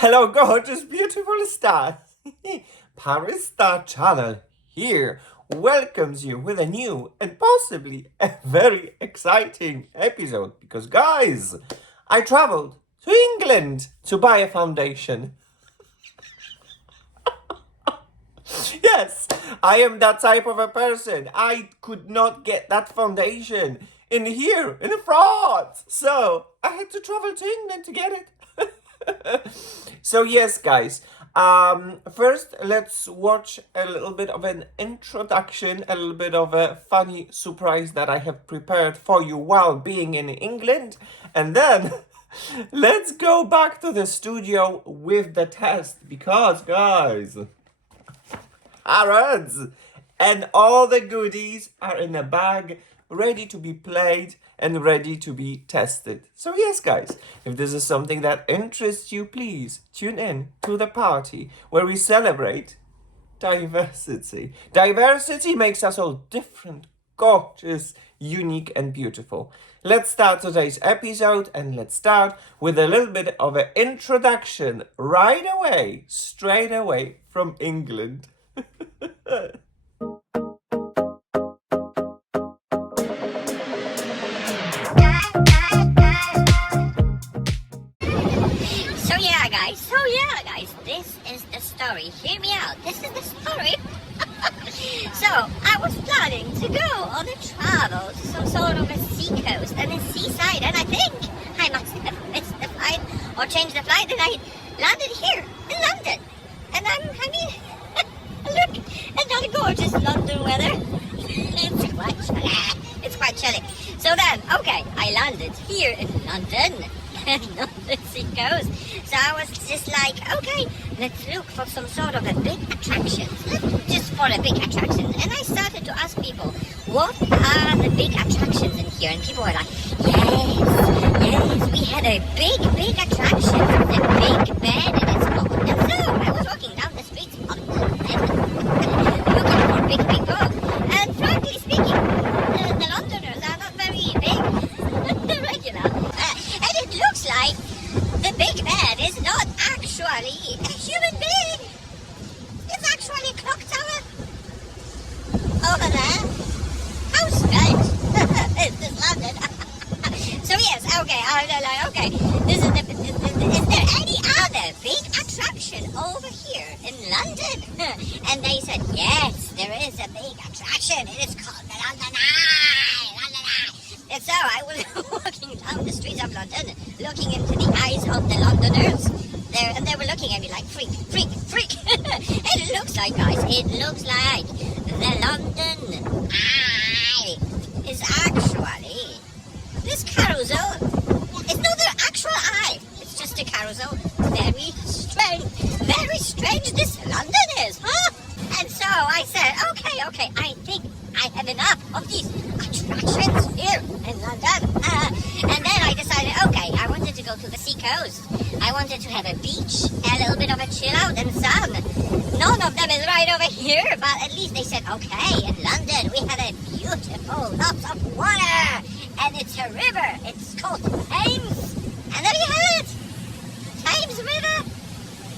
Hello, gorgeous, beautiful stars. Paris Star Channel here welcomes you with a new and possibly a very exciting episode because, guys, I traveled to England to buy a foundation. Yes, I am that type of a person. I could not get that foundation in here in France, so I had to travel to England to get it. So yes, guys, first let's watch a little bit of an introduction, a little bit of a funny surprise that I have prepared for you while being in England, and then let's go back to the studio with the test because, guys, Harrods and all the goodies are in a bag, ready to be played and ready to be tested. So yes, guys, if this is something that interests you, please tune in to the party where we celebrate diversity. Diversity makes us all different, gorgeous, unique and beautiful. Let's start today's episode, and let's start with a little bit of an introduction right away, straight away from England. So yeah guys, this is the story. Hear me out. This is the story. So I was planning to go on a travel to some sort of a sea coast and a seaside, and I think I must have missed the flight or changed the flight, and I landed here in London. And look at that gorgeous London weather. It's quite chilly. So then, okay, I landed here in London and on the sea coast. So I was just like, okay, let's look for some sort of a big attraction. Just for a big attraction. And I started to ask people, what are the big attractions in here? And people were like, yes, we had a big attraction. The Big Ben, and it's called. And so I was walking down the streets of London looking for big people. And frankly speaking, the Londoners are not very big. They're regular. And it looks like the Big Ben is not actually a human being. It's actually a clock tower over there. How strange. This is London. So yes, okay, okay. Is there any other big attraction over here in London? And they said, yes, there is a big attraction. It is called the London Eye. London Eye. And so I was walking down the streets of London, looking into the eyes of the Londoners. And they were looking at me like, freak. It looks like, guys, the London Eye is actually this carousel. It's not the actual eye. It's just a carousel. Very strange this London is, huh? And so I said, okay, I think I have enough of these attractions here in London. And then I decided, okay, I wanted to go to the sea coast. I wanted to have a beach, a little bit of a chill out and sun. None of them is right over here, but at least they said, okay, in London we have a beautiful, lots of water, and it's a river. It's called Thames. And there you have it. Thames River,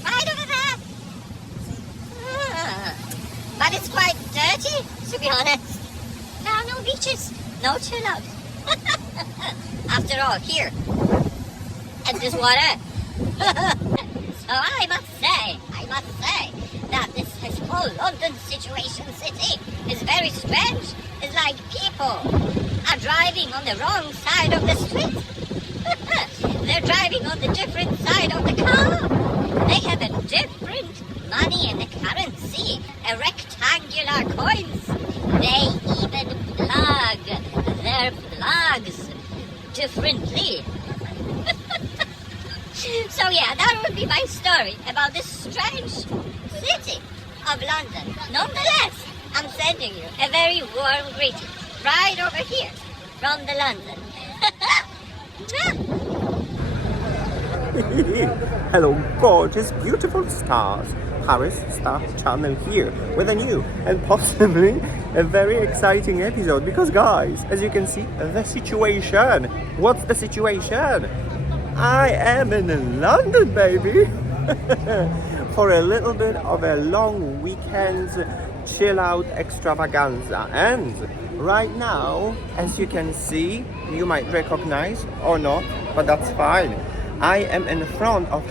right over there. But it's quite dirty, to be honest. There are no beaches, no chill out. After all, here, and this water. So I must say that this whole London situation city is very strange. It's like people are driving on the wrong side of the street. They're driving on the different side of the car. They have a different money and a currency, a rectangular coins. They even plug their plugs differently. So yeah, that would be my story about this strange city of London. Nonetheless, I'm sending you a very warm greeting right over here from the London. Hello, gorgeous, beautiful stars. Paris Star Channel here with a new and possibly a very exciting episode because, guys, as you can see, the situation. What's the situation? I am in London, baby. for a little bit of a long weekend chill out extravaganza. And right now, as you can see, you might recognize or not, but that's fine. I am in front of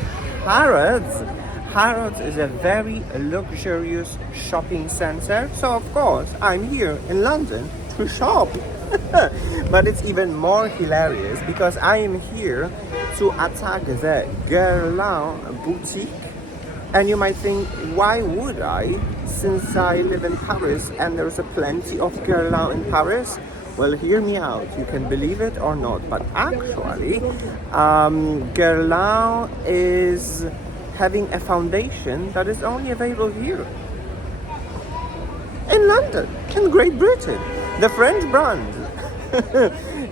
Harrods. Harrods is a very luxurious shopping center, so of course I'm here in London to shop. But it's even more hilarious because I am here to attack the Guerlain boutique. And you might think, why would I? Since I live in Paris and there's a plenty of Guerlain in Paris. Well, hear me out. You can believe it or not, but actually, Guerlain is having a foundation that is only available here in London, in Great Britain. The French brand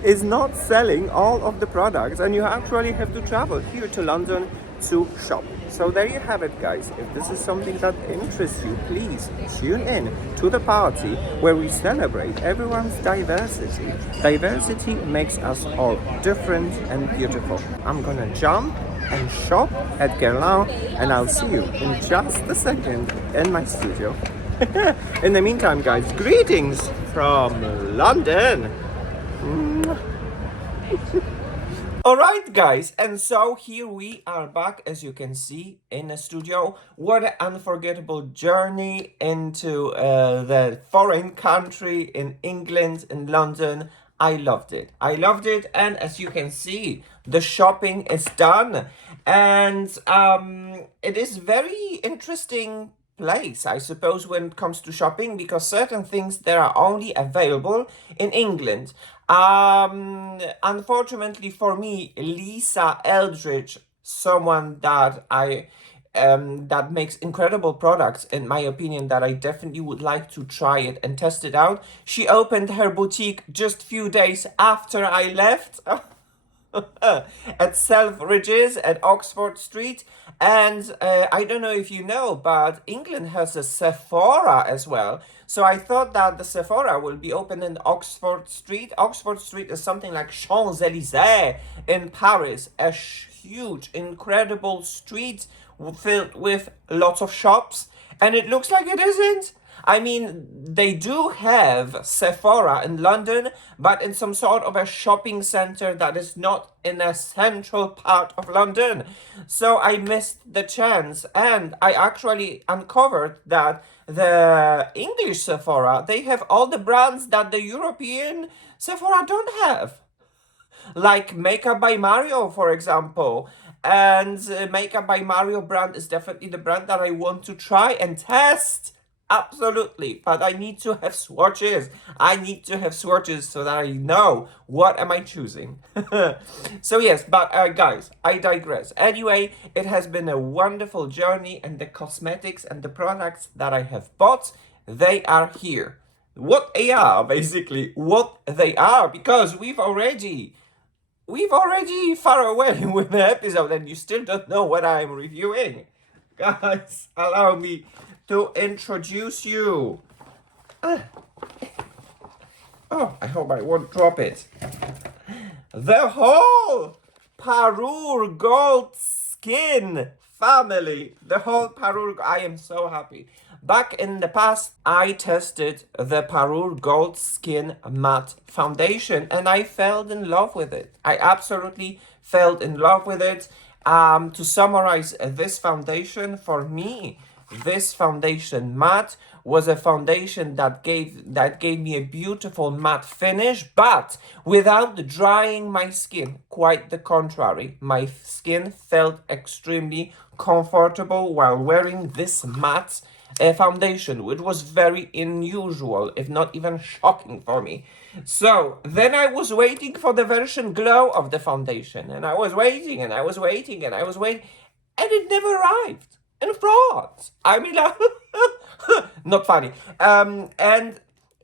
is not selling all of the products, and you actually have to travel here to London to shop. So there you have it, guys. If this is something that interests you, please tune in to the party where we celebrate everyone's diversity. Diversity makes us all different and beautiful. I'm gonna jump and shop at Guerlain, and I'll see you in just a second in my studio. In the meantime, guys, greetings from London. Alright, guys, and so here we are back, as you can see, in the studio. What an unforgettable journey into the foreign country in England, in London. I loved it. I loved it, and as you can see, the shopping is done. And it is very interesting place, I suppose, when it comes to shopping, because certain things that are only available in England. Unfortunately for me, Lisa Eldridge, someone that that makes incredible products, in my opinion, that I definitely would like to try it and test it out. She opened her boutique just few days after I left. At Selfridges at Oxford Street. And I don't know if you know, but England has a Sephora as well. So I thought that the Sephora will be open in Oxford Street. Oxford Street is something like Champs-Élysées in Paris. A huge, incredible street filled with lots of shops. And it looks like it isn't. I mean, they do have Sephora in London, but in some sort of a shopping center that is not in a central part of London. So I missed the chance, and I actually uncovered that the English Sephora, they have all the brands that the European Sephora don't have. Like Makeup by Mario, for example. And Makeup by Mario brand is definitely the brand that I want to try and test. Absolutely, but I need to have swatches. I need to have swatches so that I know what am I choosing. So yes, but guys, I digress. Anyway, it has been a wonderful journey, and the cosmetics and the products that I have bought, they are here. What they are, basically, what they are, because we've already far away with the episode, and you still don't know what I'm reviewing. Guys, allow me to introduce you. Oh, I hope I won't drop it. The whole Parure Gold Skin family. The whole Parure. I am so happy. Back in the past, I tested the Parure Gold Skin Matte foundation, and I fell in love with it. I absolutely fell in love with it. To summarize this foundation, for me, this foundation matte was a foundation that gave me a beautiful matte finish, but without drying my skin. Quite the contrary. My skin felt extremely comfortable while wearing this matte foundation, which was very unusual, if not even shocking for me. So then I was waiting for the version glow of the foundation, and I was waiting, and I was waiting, and I was waiting, and it never arrived. In France. I mean, not funny. And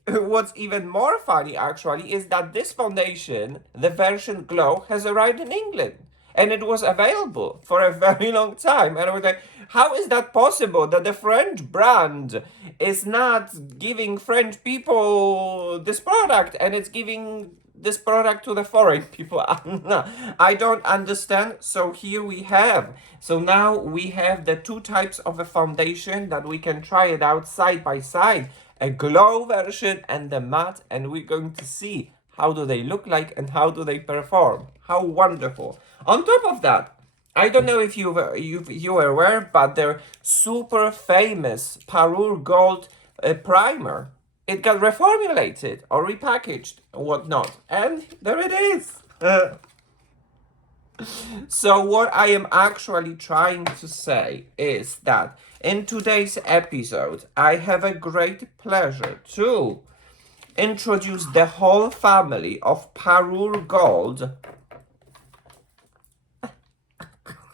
what's even more funny, actually, is that this foundation, the version Glow, has arrived in England. And it was available for a very long time. And I was like, how is that possible that the French brand is not giving French people this product, and it's giving this product to the foreign people? I don't understand. So here we have. So now we have the two types of a foundation that we can try it out side by side. A glow version and the matte. And we're going to see how do they look like and how do they perform. How wonderful. On top of that, I don't know if you were aware, but their super famous Parure Gold primer, it got reformulated or repackaged or whatnot, and there it is. So what I am actually trying to say is that in today's episode, I have a great pleasure to introduce the whole family of Parure Gold.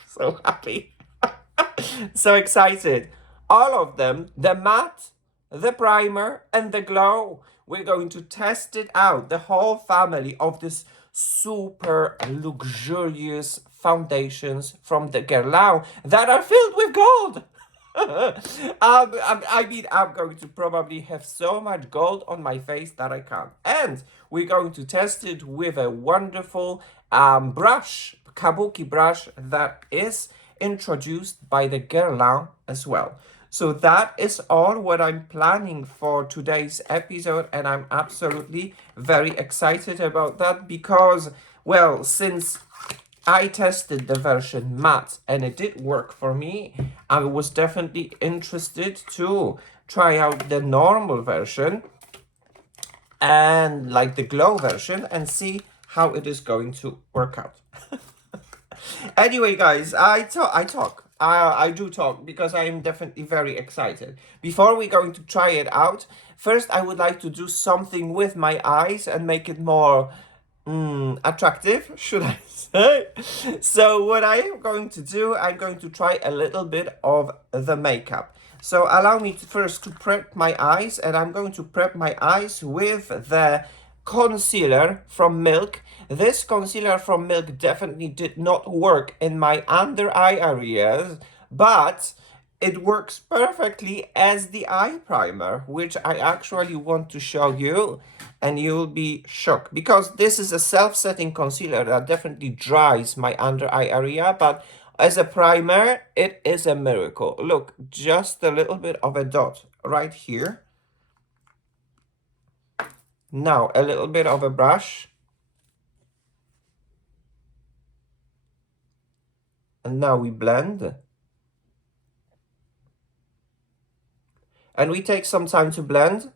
So happy. So excited. All of them, the matte, the primer, and the glow. We're going to test it out. The whole family of this super luxurious foundations from the Guerlain that are filled with gold. I mean, I'm going to probably have so much gold on my face that I can't. And we're going to test it with a wonderful brush, kabuki brush that is introduced by the Guerlain as well. So that is all what I'm planning for today's episode, and I'm absolutely very excited about that because, well, since I tested the version matte and it did work for me, I was definitely interested to try out the normal version and like the glow version and see how it is going to work out. Anyway, guys, I do talk because I am definitely very excited. Before we're going to try it out, first I would like to do something with my eyes and make it more attractive, should I say. So what I am going to do, I'm going to try a little bit of the makeup. So allow me first to prep my eyes, and I'm going to prep my eyes with the concealer from Milk. This concealer from Milk definitely did not work in my under eye areas, but it works perfectly as the eye primer, which I actually want to show you, and you'll be shocked because this is a self-setting concealer that definitely dries my under eye area, but as a primer, it is a miracle. Look, just a little bit of a dot right here. Now, a little bit of a brush. And now we blend. And we take some time to blend.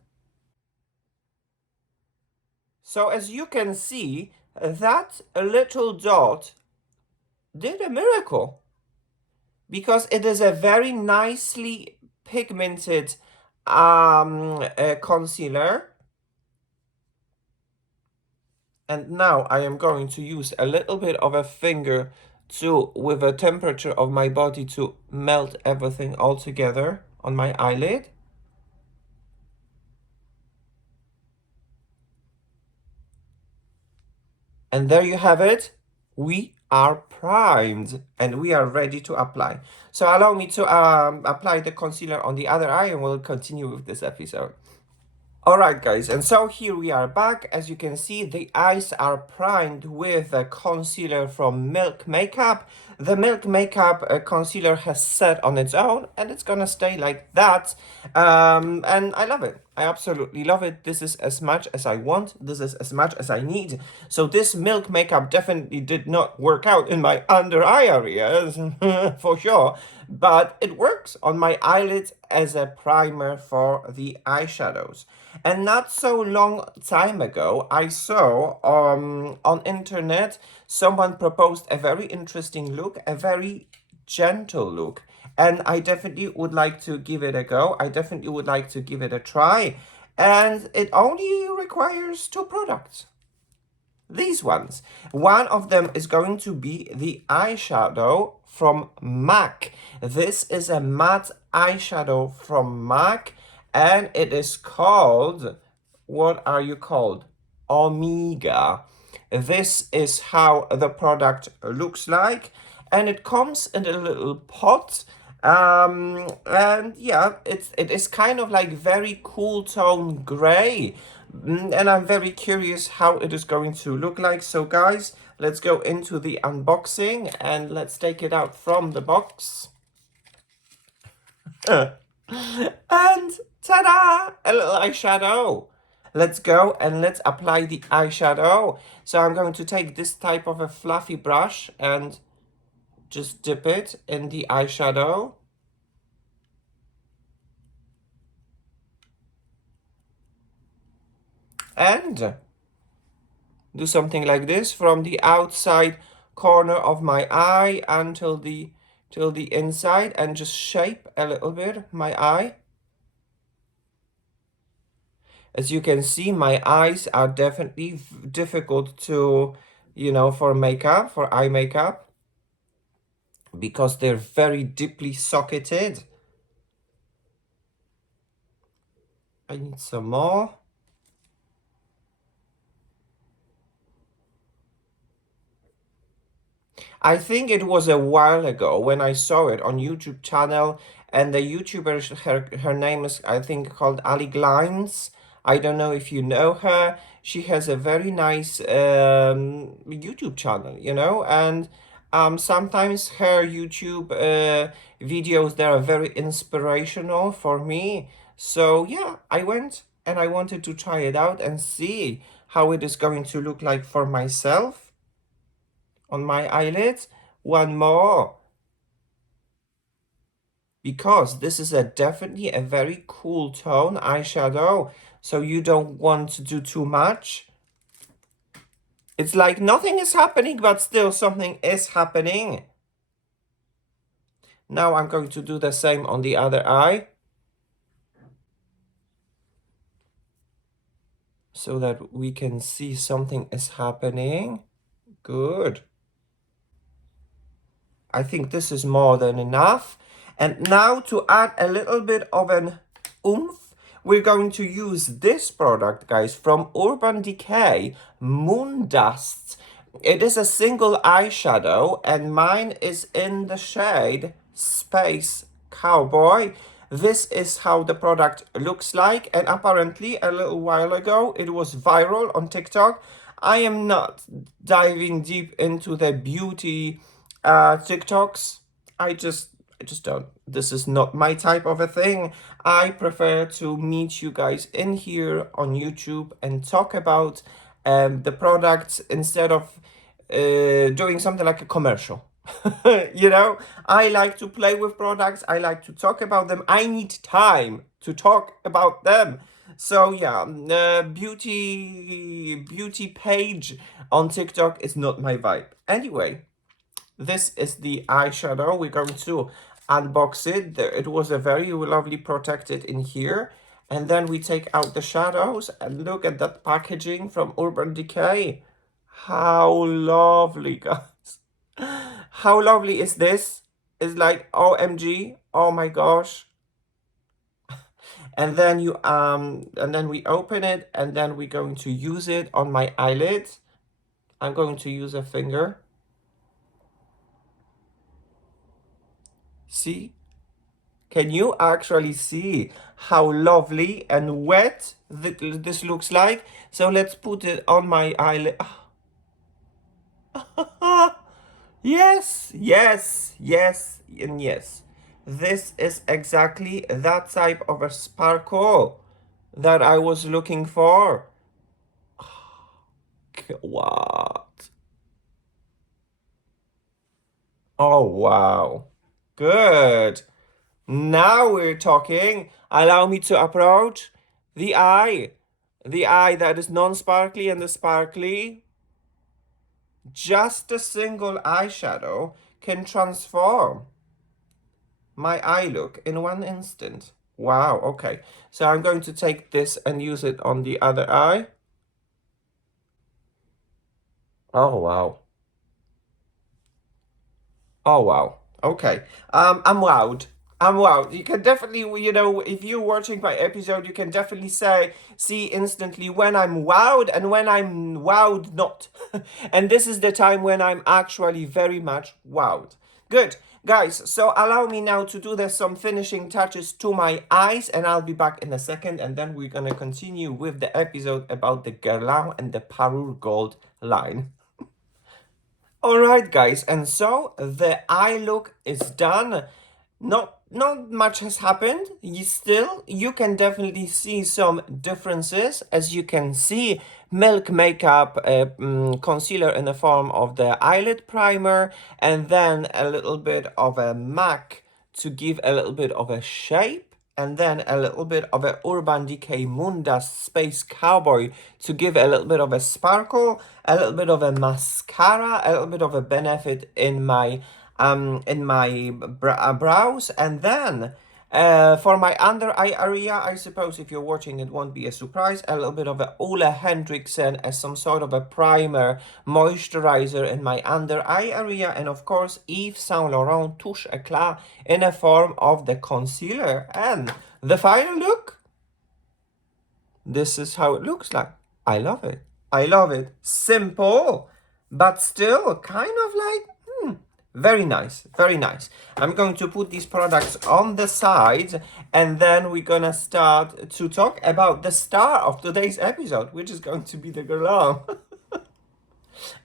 So as you can see, that little dot did a miracle. Because it is a very nicely pigmented concealer. And now I am going to use a little bit of a finger with a temperature of my body to melt everything all together on my eyelid. And there you have it. We are primed and we are ready to apply. So allow me to apply the concealer on the other eye and we'll continue with this episode. Alright guys, and so here we are back. As you can see, the eyes are primed with a concealer from Milk Makeup. The Milk Makeup concealer has set on its own and it's gonna stay like that. And I love it. I absolutely love it. This is as much as I want. This is as much as I need. So this Milk Makeup definitely did not work out in my under eye areas, for sure. But it works on my eyelids as a primer for the eyeshadows. And not so long time ago, I saw on internet, someone proposed a very interesting look, a very gentle look. And I definitely would like to give it a go. I definitely would like to give it a try. And it only requires 2 products. These ones. One of them is going to be the eyeshadow from MAC. This is a matte eyeshadow from MAC. And it is called, what are you called? Omega. This is how the product looks like. And it comes in a little pot. And yeah, it is kind of like very cool tone gray. And I'm very curious how it is going to look like. So guys, let's go into the unboxing and let's take it out from the box. And ta-da! A little eyeshadow. Let's go and let's apply the eyeshadow. So I'm going to take this type of a fluffy brush and just dip it in the eyeshadow. And do something like this from the outside corner of my eye until till the inside, and just shape a little bit my eye. As you can see, my eyes are definitely difficult to, for makeup, for eye makeup, because they're very deeply socketed. I need some more. I think it was a while ago when I saw it on YouTube channel, and the YouTuber, her name is, I think, called Ali Glines. I don't know if you know her. She has a very nice YouTube channel, and sometimes her YouTube videos, they are very inspirational for me. So yeah, I went and I wanted to try it out and see how it is going to look like for myself on my eyelids. One more, because this is definitely a very cool tone eyeshadow, so you don't want to do too much. It's like nothing is happening, but still something is happening. Now I'm going to do the same on the other eye, so that we can see something is happening. Good. I think this is more than enough. And now to add a little bit of an oomph, we're going to use this product, guys, from Urban Decay, Moon Dust. It is a single eyeshadow, and mine is in the shade Space Cowboy. This is how the product looks like, and apparently a little while ago it was viral on TikTok. I am not diving deep into the beauty TikToks. I just don't. This is not my type of a thing. I prefer to meet you guys in here on YouTube and talk about the products instead of doing something like a commercial. I like to play with products. I like to talk about them. I need time to talk about them. So yeah, beauty page on TikTok is not my vibe. Anyway, this is the eyeshadow. We're going to unbox it. It was a very lovely protected in here. And then we take out the shadows and look at that packaging from Urban Decay. How lovely, guys. How lovely is this? It's like OMG. Oh my gosh. And then we open it, and then we're going to use it on my eyelid. I'm going to use a finger. See? Can you actually see how lovely and wet this looks like? So let's put it on my eyelid. Yes, yes, yes, and yes. This is exactly that type of a sparkle that I was looking for. What? Oh, wow. Good. Now we're talking. Allow me to approach the eye. The eye that is non-sparkly and the sparkly. Just a single eyeshadow can transform my eye look in one instant. Wow, okay. So I'm going to take this and use it on the other eye. Oh, wow. Oh, wow. Okay. I'm wowed. I'm wowed. You can definitely, if you're watching my episode, you can definitely see instantly when I'm wowed and when I'm wowed not. And this is the time when I'm actually very much wowed. Good. Guys, so allow me now to do some finishing touches to my eyes, and I'll be back in a second, and then we're gonna continue with the episode about the Guerlain and the Parure Gold line. Alright guys, and so the eye look is done. Not much has happened. You can definitely see some differences. As you can see, Milk Makeup concealer in the form of the eyelid primer, and then a little bit of a MAC to give a little bit of a shape, and then a little bit of a Urban Decay Moondust Space Cowboy to give a little bit of a sparkle, a little bit of a mascara, a little bit of a benefit in my brows, and then for my under eye area, I suppose if you're watching it won't be a surprise, a little bit of a Ole Henriksen as some sort of a primer moisturizer in my under eye area, and of course Yves Saint Laurent Touche Eclat in a form of the concealer. And the final look, this is how it looks like. I love it. I love it. Simple, but still kind of like very nice, very nice. I'm going to put these products on the side, and then we're gonna start to talk about the star of today's episode, which is going to be the Guerlain.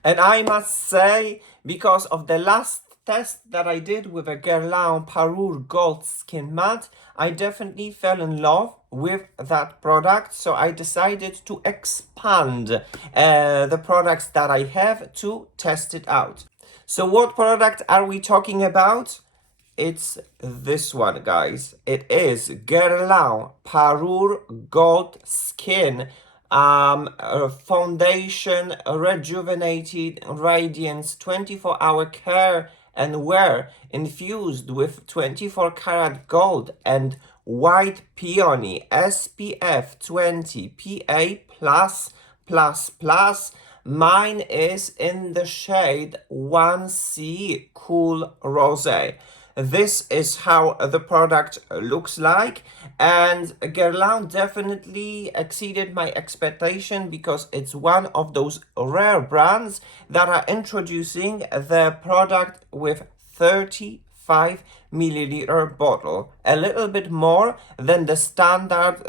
And I must say, because of the last test that I did with a Guerlain Parure Gold Skin Matte, I definitely fell in love with that product. So I decided to expand the products that I have to test it out. So what product are we talking about? It's this one, guys. It is Guerlain Parure Gold Skin Foundation Rejuvenated Radiance 24-hour care and wear infused with 24 karat gold and white peony SPF 20 PA+++. Mine is in the shade 1C Cool Rosé. This is how the product looks like, and Guerlain definitely exceeded my expectation because it's one of those rare brands that are introducing the product with 35 milliliter bottle, a little bit more than the standard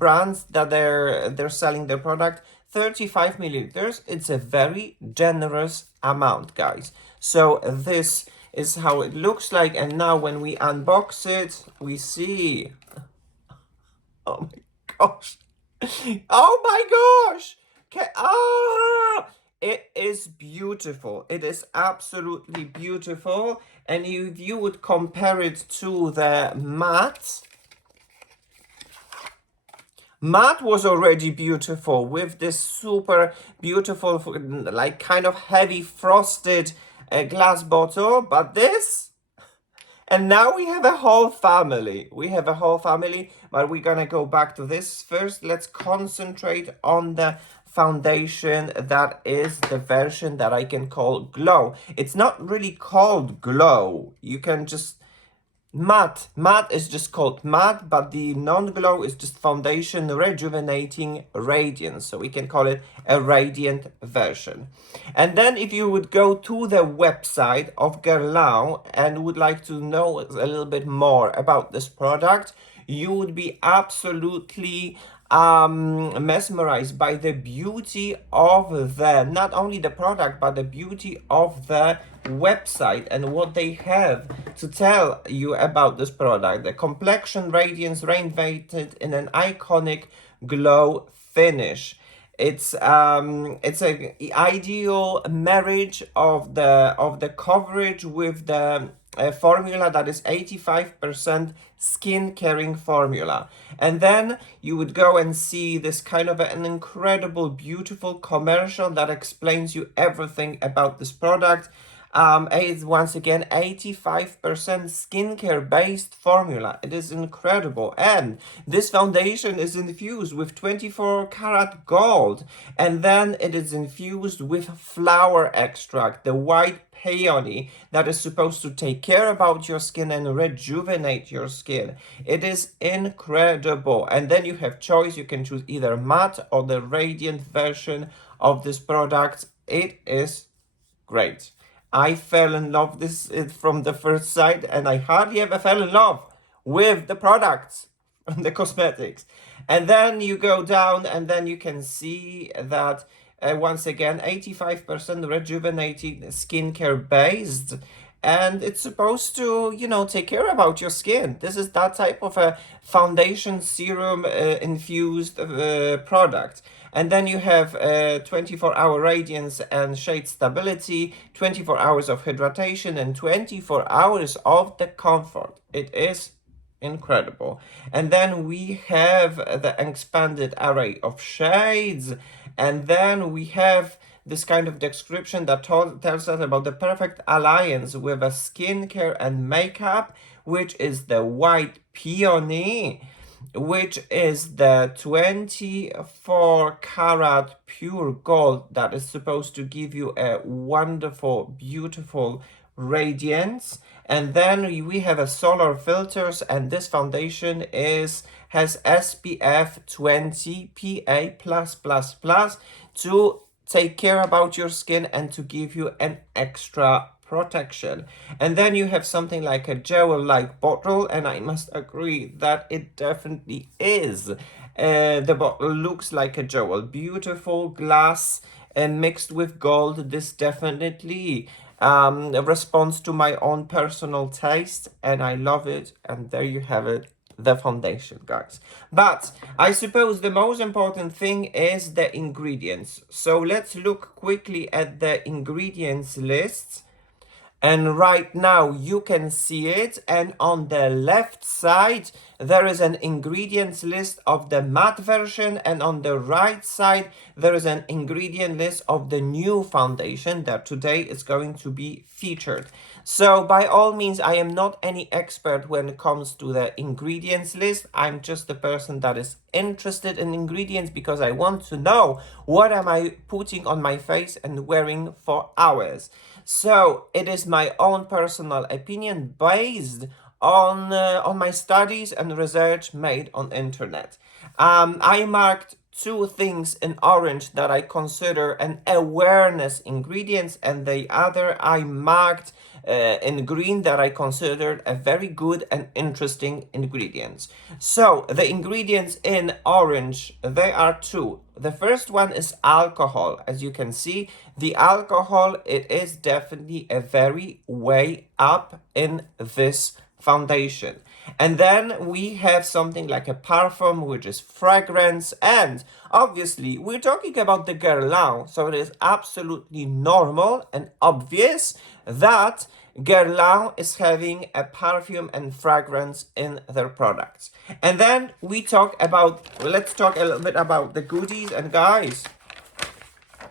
brands that they're selling their product. 35 milliliters, it's a very generous amount, guys. So this is how it looks like, and now when we unbox it, we see, oh my gosh, oh my gosh, it is beautiful. It is absolutely beautiful. And if you would compare it to the matte was already beautiful with this super beautiful, like kind of heavy frosted glass bottle, but this, and now we have a whole family. We have a whole family, but we're gonna go back to this first. Let's concentrate on the foundation that is the version that I can call Glow. It's not really called Glow. You can just Matte is just called matte, but the non-glow is just foundation rejuvenating radiance, so we can call it a radiant version. And then if you would go to the website of Guerlain and would like to know a little bit more about this product, you would be absolutely mesmerized by the beauty of the, not only the product, but the beauty of the website and what they have to tell you about this product. The complexion radiance reinvented in an iconic glow finish. It's an ideal marriage of the coverage with the formula that is 85% skin caring formula. And then you would go and see this kind of an incredible, beautiful commercial that explains you everything about this product. It's once again 85% skincare based formula. It is incredible, and this foundation is infused with 24 karat gold, and then it is infused with flower extract, the white peony that is supposed to take care about your skin and rejuvenate your skin. It is incredible. And then you have choice. You can choose either matte or the radiant version of this product. It is great. I fell in love this from the first sight, and I hardly ever fell in love with the products and the cosmetics. And then you go down, and then you can see that once again 85% rejuvenating skincare based, and it's supposed to, you know, take care about your skin. This is that type of a foundation serum infused product. And then you have 24-hour radiance and shade stability, 24 hours of hydration, and 24 hours of the comfort. It is incredible. And then we have the expanded array of shades, and then we have this kind of description that tells us about the perfect alliance with a skincare and makeup, which is the White Peony, which is the 24 karat pure gold that is supposed to give you a wonderful, beautiful radiance. And then we have a solar filters, and this foundation has SPF 20 PA+++ to take care about your skin and to give you an extra protection. And then you have something like a gel-like bottle, and I must agree that it definitely is. The bottle looks like a gel, beautiful glass and mixed with gold. This definitely responds to my own personal taste, and I love it. And there you have it, the foundation, guys. But I suppose the most important thing is the ingredients. So let's look quickly at the ingredients list. And right now you can see it, and on the left side there is an ingredients list of the matte version, and on the right side there is an ingredient list of the new foundation that today is going to be featured. So by all means, I am not any expert when it comes to the ingredients list. I'm just a person that is interested in ingredients because I want to know what am I putting on my face and wearing for hours. So it is my own personal opinion based on my studies and research made on internet. I marked two things in orange that I consider an awareness ingredients, and the other I marked in green that I considered a very good and interesting ingredients. So the ingredients in orange, they are two. The first one is alcohol. As you can see, the alcohol, it is definitely a very way up in this foundation. And then we have something like a parfum, which is fragrance, and obviously we're talking about the Guerlain, so it is absolutely normal and obvious that Guerlain is having a perfume and fragrance in their products. And then let's talk a little bit about the goodies. And guys,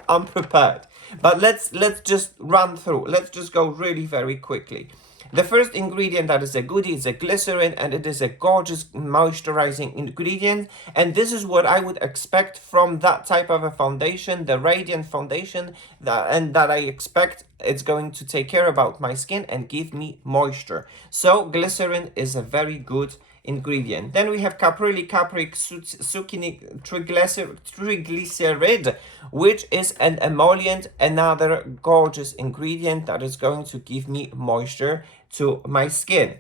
I'm prepared, but let's just run through. Let's just go really very quickly. The first ingredient that is a goodie is a glycerin, and it is a gorgeous moisturizing ingredient. And this is what I would expect from that type of a foundation, the radiant foundation, that I expect it's going to take care about my skin and give me moisture. So glycerin is a very good ingredient. Then we have caprylic succinic triglyceride, which is an emollient, another gorgeous ingredient that is going to give me moisture to my skin.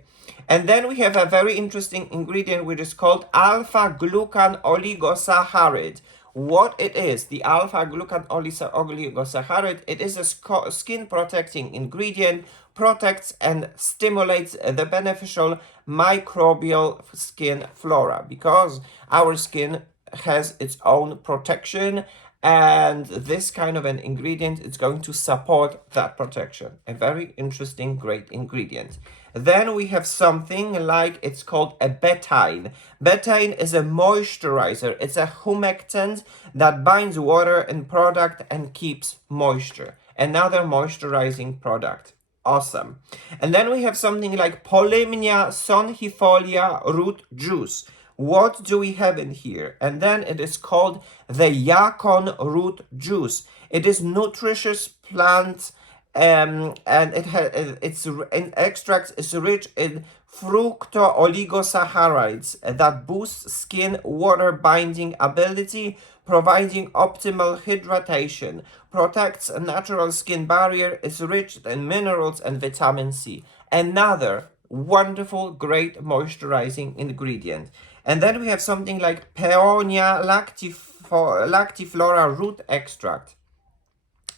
And then we have a very interesting ingredient which is called alpha glucan oligosaccharide. What it is, the alpha glucan oligosaccharide, it is a skin protecting ingredient, protects and stimulates the beneficial microbial skin flora, because our skin has its own protection, and this kind of an ingredient is going to support that protection. A very interesting, great ingredient. Then we have something like, it's called a betaine. Betaine is a moisturizer. It's a humectant that binds water in product and keeps moisture. Another moisturizing product. Awesome. And then we have something like Polymnia sonnifolia root juice. What do we have in here? And then it is called the yacon root juice. It is nutritious plant, and its extract is rich in fructooligosaccharides that boost skin water binding ability, providing optimal hydration, protects a natural skin barrier, is rich in minerals and vitamin C. Another wonderful, great moisturizing ingredient. And then we have something like Peonia lactiflora root extract.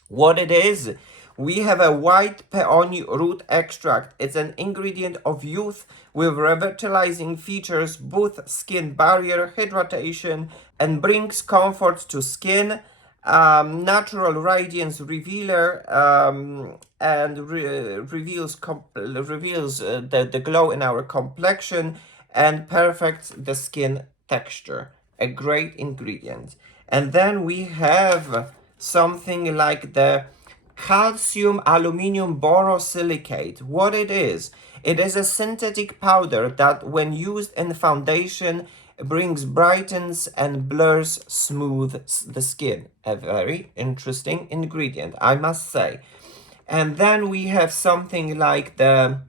What it is, we have a white peony root extract. It's an ingredient of youth with revitalizing features, boosts skin barrier, hydration, and brings comfort to skin. Natural radiance revealer, and reveals the glow in our complexion and perfects the skin texture. A great ingredient. And then we have something like the calcium aluminium borosilicate. What it is a synthetic powder that when used in foundation brings brightens and blurs smooth the skin. A very interesting ingredient, I must say. And then we have something like the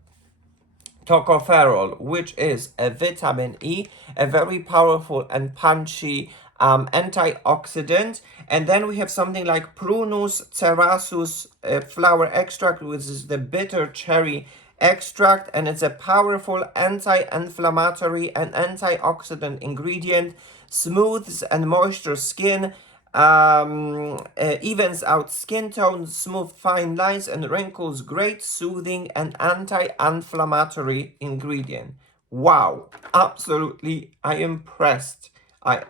tocopherol, which is a vitamin E, a very powerful and punchy antioxidant. And then we have something like Prunus cerassus flower extract, which is the bitter cherry extract, and it's a powerful anti-inflammatory and antioxidant ingredient, smooths and moisture skin, evens out skin tone, smooth fine lines and wrinkles, great soothing and anti-inflammatory ingredient. Wow, absolutely, I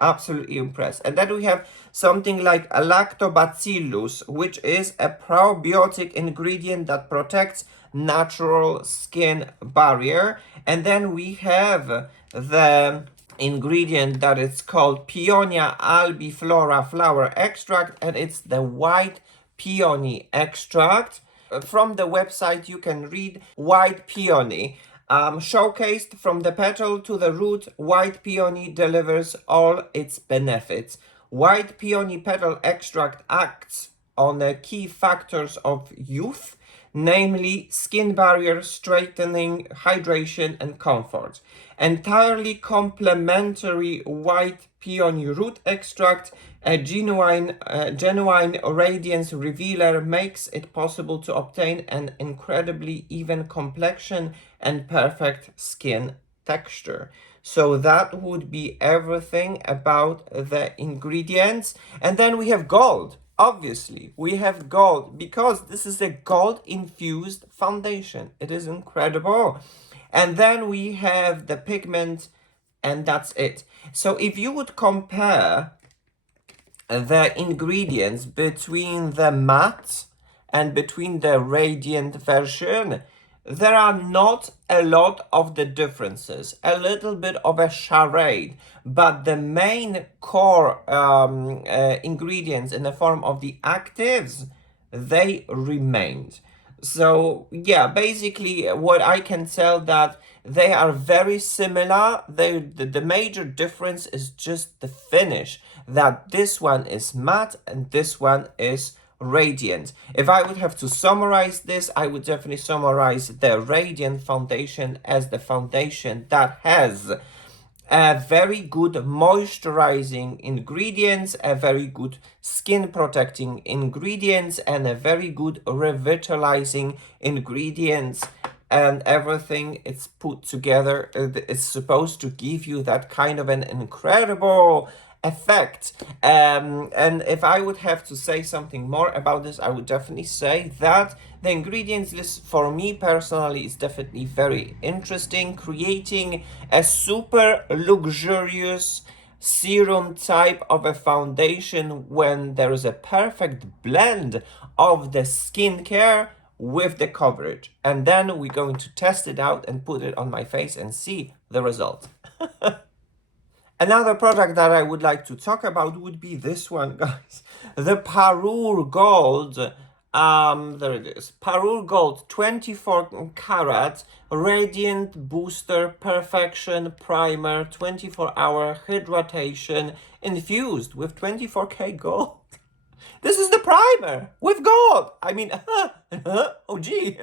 absolutely impressed. And then we have something like a lactobacillus, which is a probiotic ingredient that protects natural skin barrier. And then we have the ingredient that is called Peonia albiflora flower extract, and it's the white peony extract. From the website you can read white peony. Showcased from the petal to the root, white peony delivers all its benefits. White peony petal extract acts on the key factors of youth, namely skin barrier, straightening, hydration, and comfort. Entirely complementary white peony root extract, a genuine radiance revealer, makes it possible to obtain an incredibly even complexion and perfect skin texture. So that would be everything about the ingredients. And then we have gold. Obviously, we have gold because this is a gold infused foundation. It is incredible. And then we have the pigment, and that's it. So if you would compare the ingredients between the matte and between the radiant version, there are not a lot of the differences, a little bit of a charade, but the main core ingredients in the form of the actives, they remained. So yeah, basically what I can tell that they are very similar. The major difference is just the finish, that this one is matte and this one is radiant. If I would have to summarize this, I would definitely summarize the radiant foundation as the foundation that has a very good moisturizing ingredients, a very good skin protecting ingredients, and a very good revitalizing ingredients. And everything it's put together, it's supposed to give you that kind of an incredible effect. And if I would have to say something more about this, I would definitely say that the ingredients list for me personally is definitely very interesting, creating a super luxurious serum type of a foundation when there is a perfect blend of the skincare with the coverage. And then we're going to test it out and put it on my face and see the result. Another product that I would like to talk about would be this one, guys. The Parure Gold, there it is. Parure Gold 24 karat Radiant Booster Perfection Primer 24-hour hydration infused with 24K gold. This is the primer with gold. I mean, oh gee.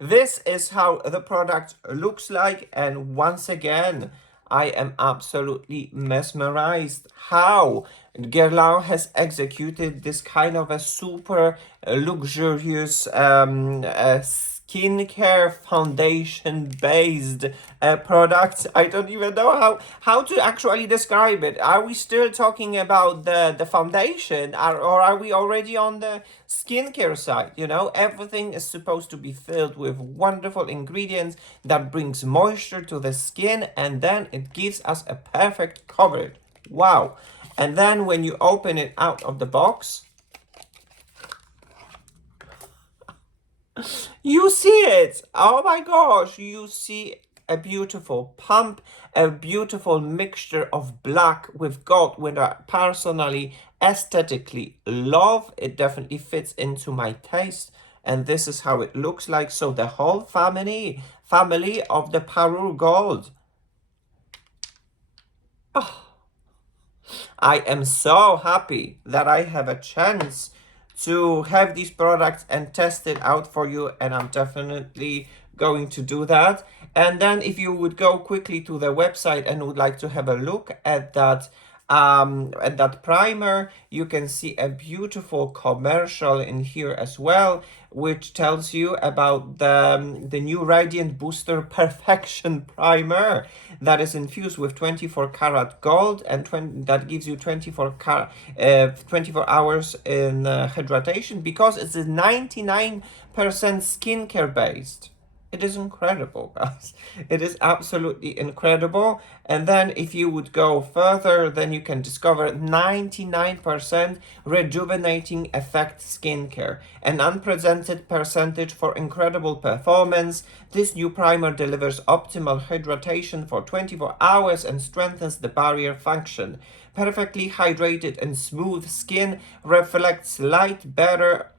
This is how the product looks like, and once again, I am absolutely mesmerized how Guerlain has executed this kind of a super luxurious skincare foundation based product. I don't even know how to actually describe it. Are we still talking about the foundation, or are we already on the skincare side? You know, everything is supposed to be filled with wonderful ingredients that brings moisture to the skin, and then it gives us a perfect coverage. Wow. And then when you open it out of the box, you see it. Oh my gosh, you see a beautiful pump, a beautiful mixture of black with gold, which I personally aesthetically love. It definitely fits into my taste, and this is how it looks like. So the whole family of the Parure Gold. I am so happy that I have a chance to have these products and test it out for you, and I'm definitely going to do that. And then if you would go quickly to the website and would like to have a look at that primer, you can see a beautiful commercial in here as well, which tells you about the new Radiant Booster Perfection Primer that is infused with 24 karat gold, and that gives you 24 hours in hydration, because it's a 99% skincare based. It is incredible, guys. It is absolutely incredible. And then if you would go further, then you can discover 99% rejuvenating effect skincare, an unprecedented percentage for incredible performance. This new primer delivers optimal hydration for 24 hours and strengthens the barrier function. Perfectly hydrated and smooth skin reflects light better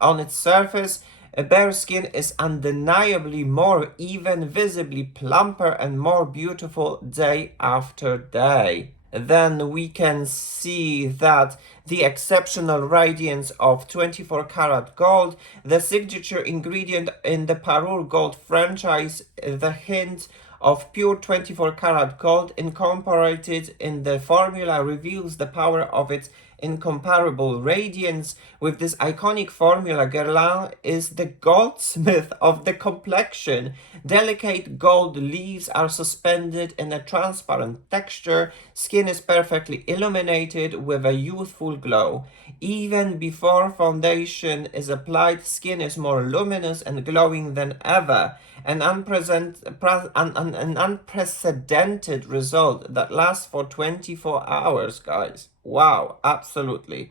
on its surface. A bare skin is undeniably more even, visibly plumper, and more beautiful day after day. Then we can see that the exceptional radiance of 24 karat gold, the signature ingredient in the Parure Gold franchise, the hint of pure 24 karat gold incorporated in the formula, reveals the power of its incomparable radiance. With this iconic formula, Guerlain is the goldsmith of the complexion. Delicate gold leaves are suspended in a transparent texture. Skin is perfectly illuminated with a youthful glow. Even before foundation is applied, skin is more luminous and glowing than ever. An unprecedented result that lasts for 24 hours, guys. Wow, absolutely.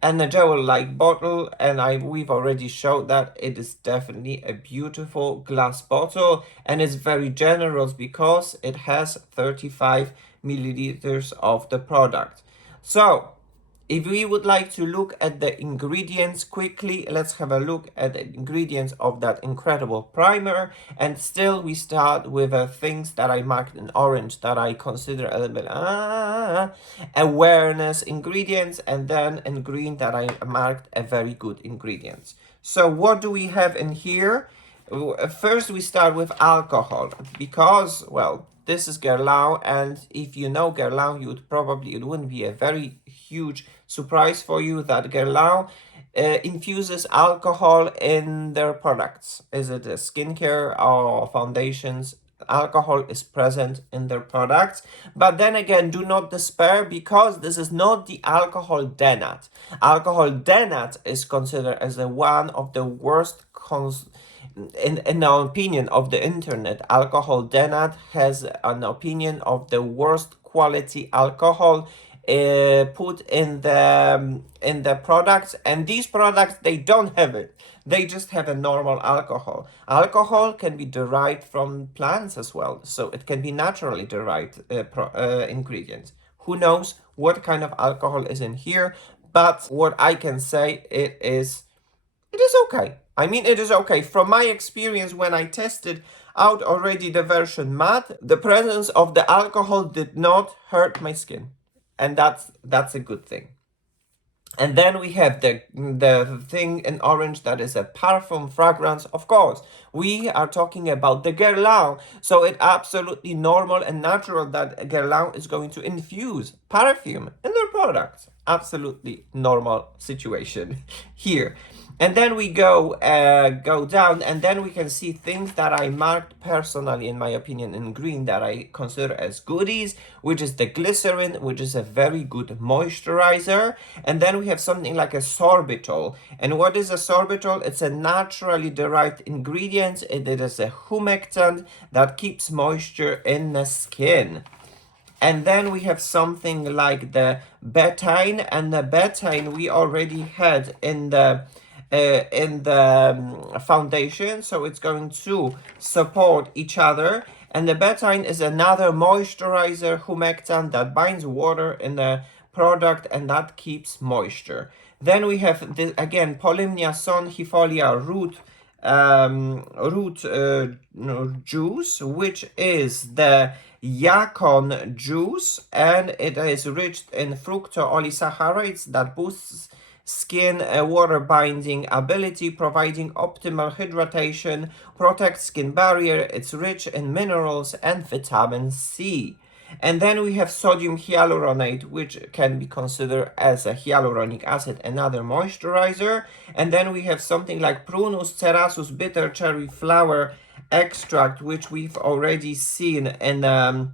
And a gel-like bottle, and we've already showed that it is definitely a beautiful glass bottle, and it's very generous because it has 35 milliliters of the product. So if we would like to look at the ingredients quickly, let's have a look at the ingredients of that incredible primer. And still we start with things that I marked in orange that I consider a little bit awareness ingredients, and then in green that I marked a very good ingredients. So what do we have in here? First we start with alcohol, because, well, this is Guerlain, and if you know Guerlain, it wouldn't be a very huge surprise for you that Guerlain infuses alcohol in their products. Is it a skincare or foundations? Alcohol is present in their products. But then again, do not despair, because this is not the alcohol denat. Alcohol denat is considered as one of the worst in the opinion of the internet. Alcohol denat has an opinion of the worst quality alcohol put in the products, and these products, they don't have it. They just have a normal alcohol. Alcohol can be derived from plants as well, so it can be naturally derived ingredients. Who knows what kind of alcohol is in here? But what I can say, it is okay. I mean, it is okay. From my experience, when I tested out already the version matte, the presence of the alcohol did not hurt my skin. And that's a good thing. And then we have the thing in orange that is a parfum fragrance. Of course, we are talking about the Guerlain. So it's absolutely normal and natural that Guerlain is going to infuse perfume in their products. Absolutely normal situation here. And then we go down, and then we can see things that I marked personally, in my opinion, in green that I consider as goodies, which is the glycerin, which is a very good moisturizer. And then we have something like a sorbitol. And what is a sorbitol? It's a naturally derived ingredient. It is a humectant that keeps moisture in the skin. And then we have something like the betaine, and the betaine we already had in the foundation, so it's going to support each other. And the betaine is another moisturizer humectant that binds water in the product and that keeps moisture. Then we have this again, Polymnia sonhifolia root juice, which is the yacon juice, and it is rich in fructooligosaccharides that boosts skin water binding ability, providing optimal hydration, protects skin barrier. It's rich in minerals and vitamin C. And then we have sodium hyaluronate, which can be considered as a hyaluronic acid, another moisturizer. And then we have something like Prunus cerassus bitter cherry flower extract, which we've already seen in the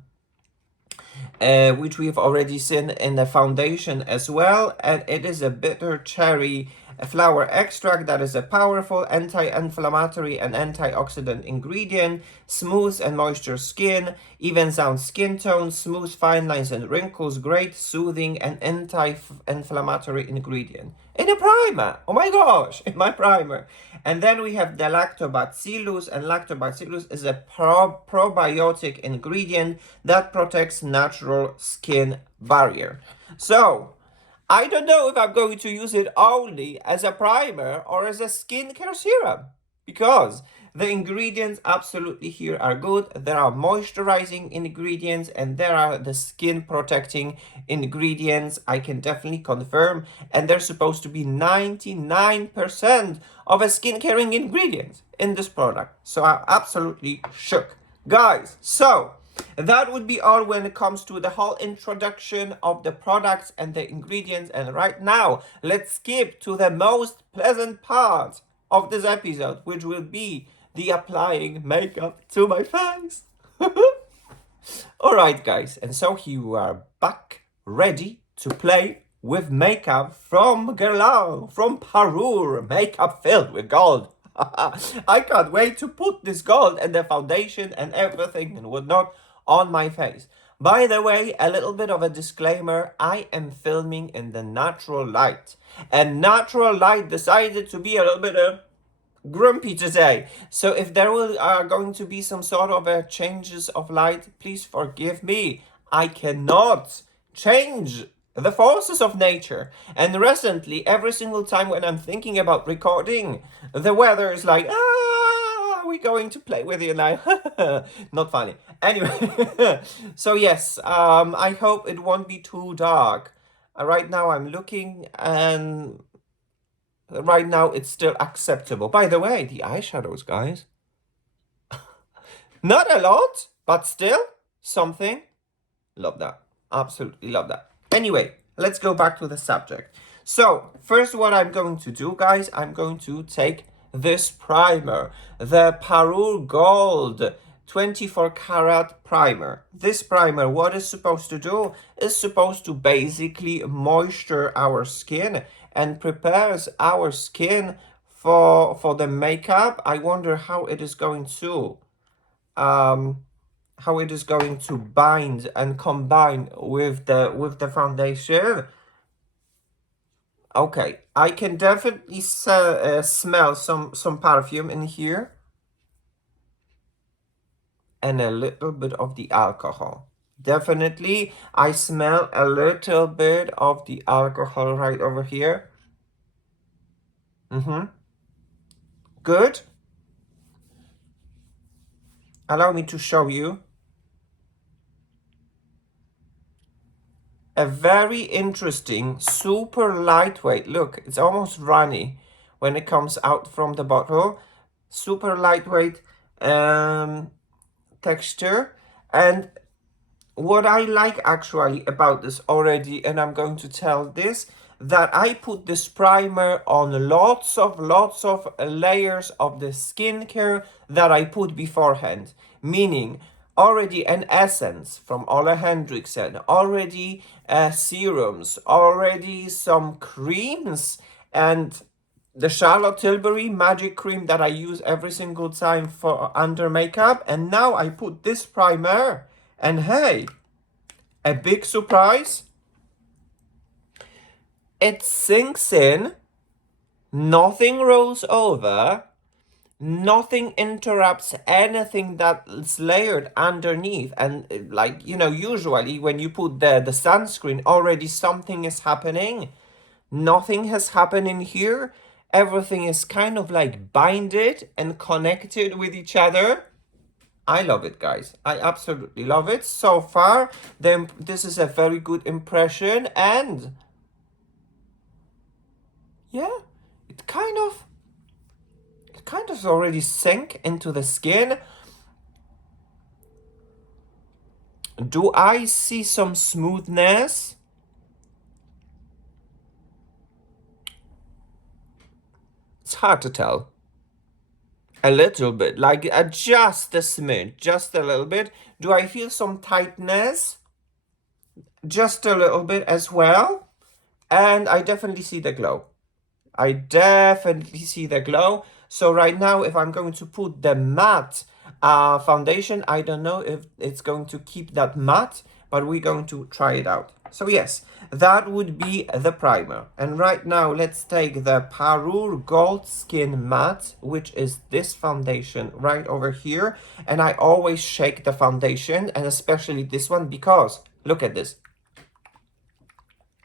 foundation as well. And it is a bitter cherry flower extract that is a powerful anti-inflammatory and antioxidant ingredient, smooth and moisture skin, evens out skin tone, smooth fine lines and wrinkles, great soothing and anti-inflammatory ingredient. In a primer, oh my gosh, in my primer. And then we have the lactobacillus, and lactobacillus is a probiotic ingredient that protects natural skin barrier. So, I don't know if I'm going to use it only as a primer or as a skincare serum, because the ingredients absolutely here are good. There are moisturizing ingredients and there are the skin protecting ingredients. I can definitely confirm, and they're supposed to be 99% of a skincare ingredient in this product. So I'm absolutely shook, guys. So that would be all when it comes to the whole introduction of the products and the ingredients. And right now, let's skip to the most pleasant part of this episode, which will be the applying makeup to my face. Alright, guys, and so here we are back, ready to play with makeup from Guerlain, from Parure, makeup filled with gold. I can't wait to put this gold and the foundation and everything and whatnot on my face. By the way, a little bit of a disclaimer, I am filming in the natural light. And natural light decided to be a little bit grumpy today. So if there are going to be some sort of changes of light, please forgive me. I cannot change the forces of nature. And recently, every single time when I'm thinking about recording, the weather is like, are we going to play with you now? Not funny. Anyway, so yes, I hope it won't be too dark. Right now I'm looking, and right now it's still acceptable. By the way, the eyeshadows, guys. Not a lot, but still something. Love that. Absolutely love that. Anyway, let's go back to the subject. So, first what I'm going to do, guys, I'm going to take this primer, the Parure Gold 24 karat primer. This primer, what it's supposed to do is supposed to basically moisture our skin and prepares our skin for the makeup. I wonder how it is going to bind and combine with the foundation. Okay, I can definitely smell some perfume in here, and a little bit of the alcohol. Definitely, I smell a little bit of the alcohol right over here. Good. Allow me to show you. a very interesting, super lightweight. Look, it's almost runny when it comes out from the bottle. Super lightweight texture. And what I like actually about this already, and I'm going to tell this, that I put this primer on lots of layers of the skincare that I put beforehand. Meaning already an essence from Ole Henriksen, already serums, already some creams, and the Charlotte Tilbury magic cream that I use every single time for under makeup. And now I put this primer. And hey, a big surprise. It sinks in. Nothing rolls over. Nothing interrupts anything that's layered underneath. And like, you know, usually when you put the sunscreen, already something is happening. Nothing has happened in here. Everything is kind of like binded and connected with each other. I love it, guys. I absolutely love it. So far, this is a very good impression. And yeah, it kind of already sank into the skin. Do I see some smoothness? It's hard to tell. A little bit, like just a smidge, just a little bit. Do I feel some tightness? Just a little bit as well. And I definitely see the glow. I definitely see the glow. So right now, if I'm going to put the matte foundation, I don't know if it's going to keep that matte, but we're going to try it out. So yes, that would be the primer. And right now, let's take the Parure Gold Skin Matte, which is this foundation right over here. And I always shake the foundation, and especially this one, because look at this.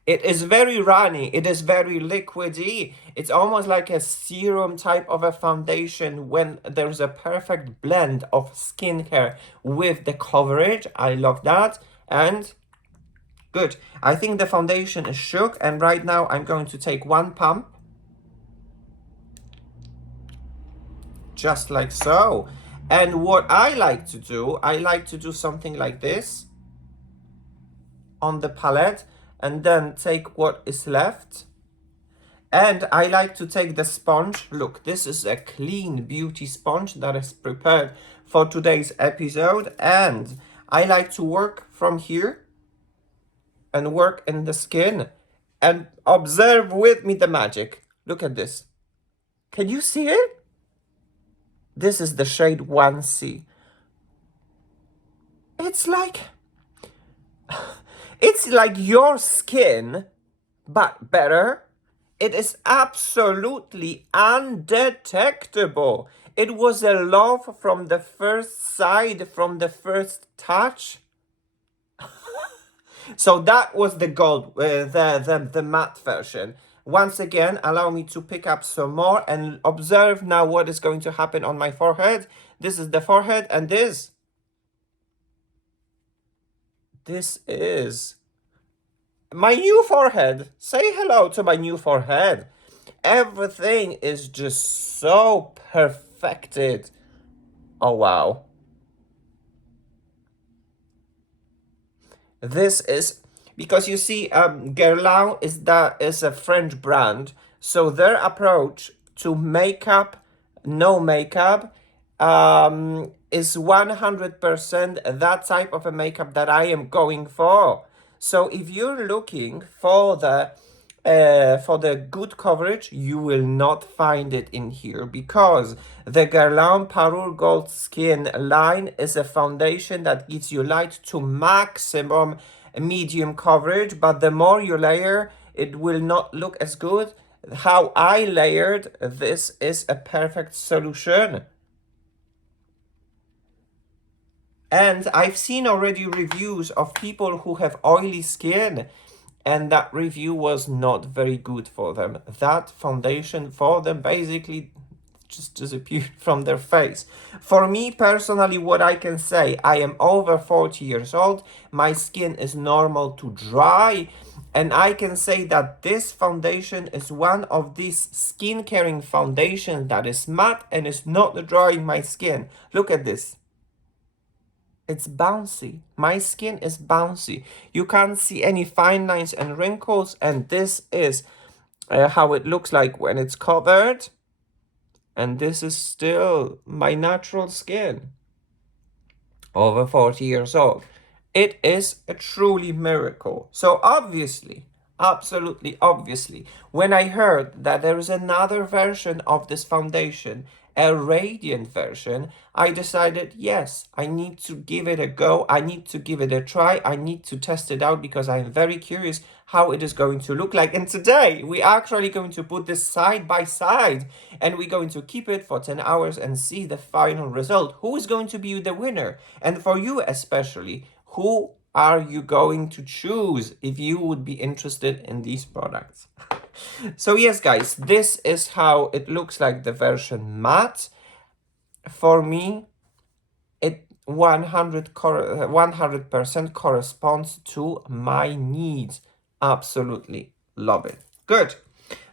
It is very runny. It is very liquidy. It's almost like a serum type of a foundation when there's a perfect blend of skincare with the coverage. I love that. And good. I think the foundation is shook. And right now I'm going to take one pump. Just like so. And what I like to do something like this on the palette. And then take what is left. And I like to take the sponge. Look, this is a clean beauty sponge that is prepared for today's episode. And I like to work from here and work in the skin and observe with me the magic. Look at this. Can you see it? This is the shade 1C. It's like your skin, but better. It is absolutely undetectable. It was a love from the first sight, from the first touch. So that was the gold, the matte version. Once again, allow me to pick up some more and observe now what is going to happen on my forehead. This is the forehead, and this is my new forehead. Say hello to my new forehead. Everything is just so perfected. Oh, wow. This is, because you see, Guerlain is a French brand. So their approach to makeup, no makeup, is 100% that type of a makeup that I am going for. So if you're looking for the good coverage, you will not find it in here, because the Guerlain Parure Gold Skin line is a foundation that gives you light to maximum medium coverage, but the more you layer, it will not look as good. How I layered, this is a perfect solution. And I've seen already reviews of people who have oily skin, and that review was not very good for them. That foundation for them basically just disappeared from their face. For me personally, what I can say, I am over 40 years old. My skin is normal to dry. And I can say that this foundation is one of these skin caring foundations that is matte and is not drying my skin. Look at this. It's bouncy. My skin is bouncy. You can't see any fine lines and wrinkles. And this is how it looks like when it's covered. And this is still my natural skin. Over 40 years old. It is a truly miracle. So obviously, absolutely obviously, when I heard that there is another version of this foundation, a radiant version, I decided, yes, I need to give it a go. I need to give it a try. I need to test it out because I'm very curious how it is going to look like. And today we're actually going to put this side by side and we're going to keep it for 10 hours and see the final result. Who is going to be the winner? And for you especially, who are you going to choose if you would be interested in these products? So yes, guys, this is how it looks like, the version matte. For me, it 100% corresponds to my needs. Absolutely love it. Good.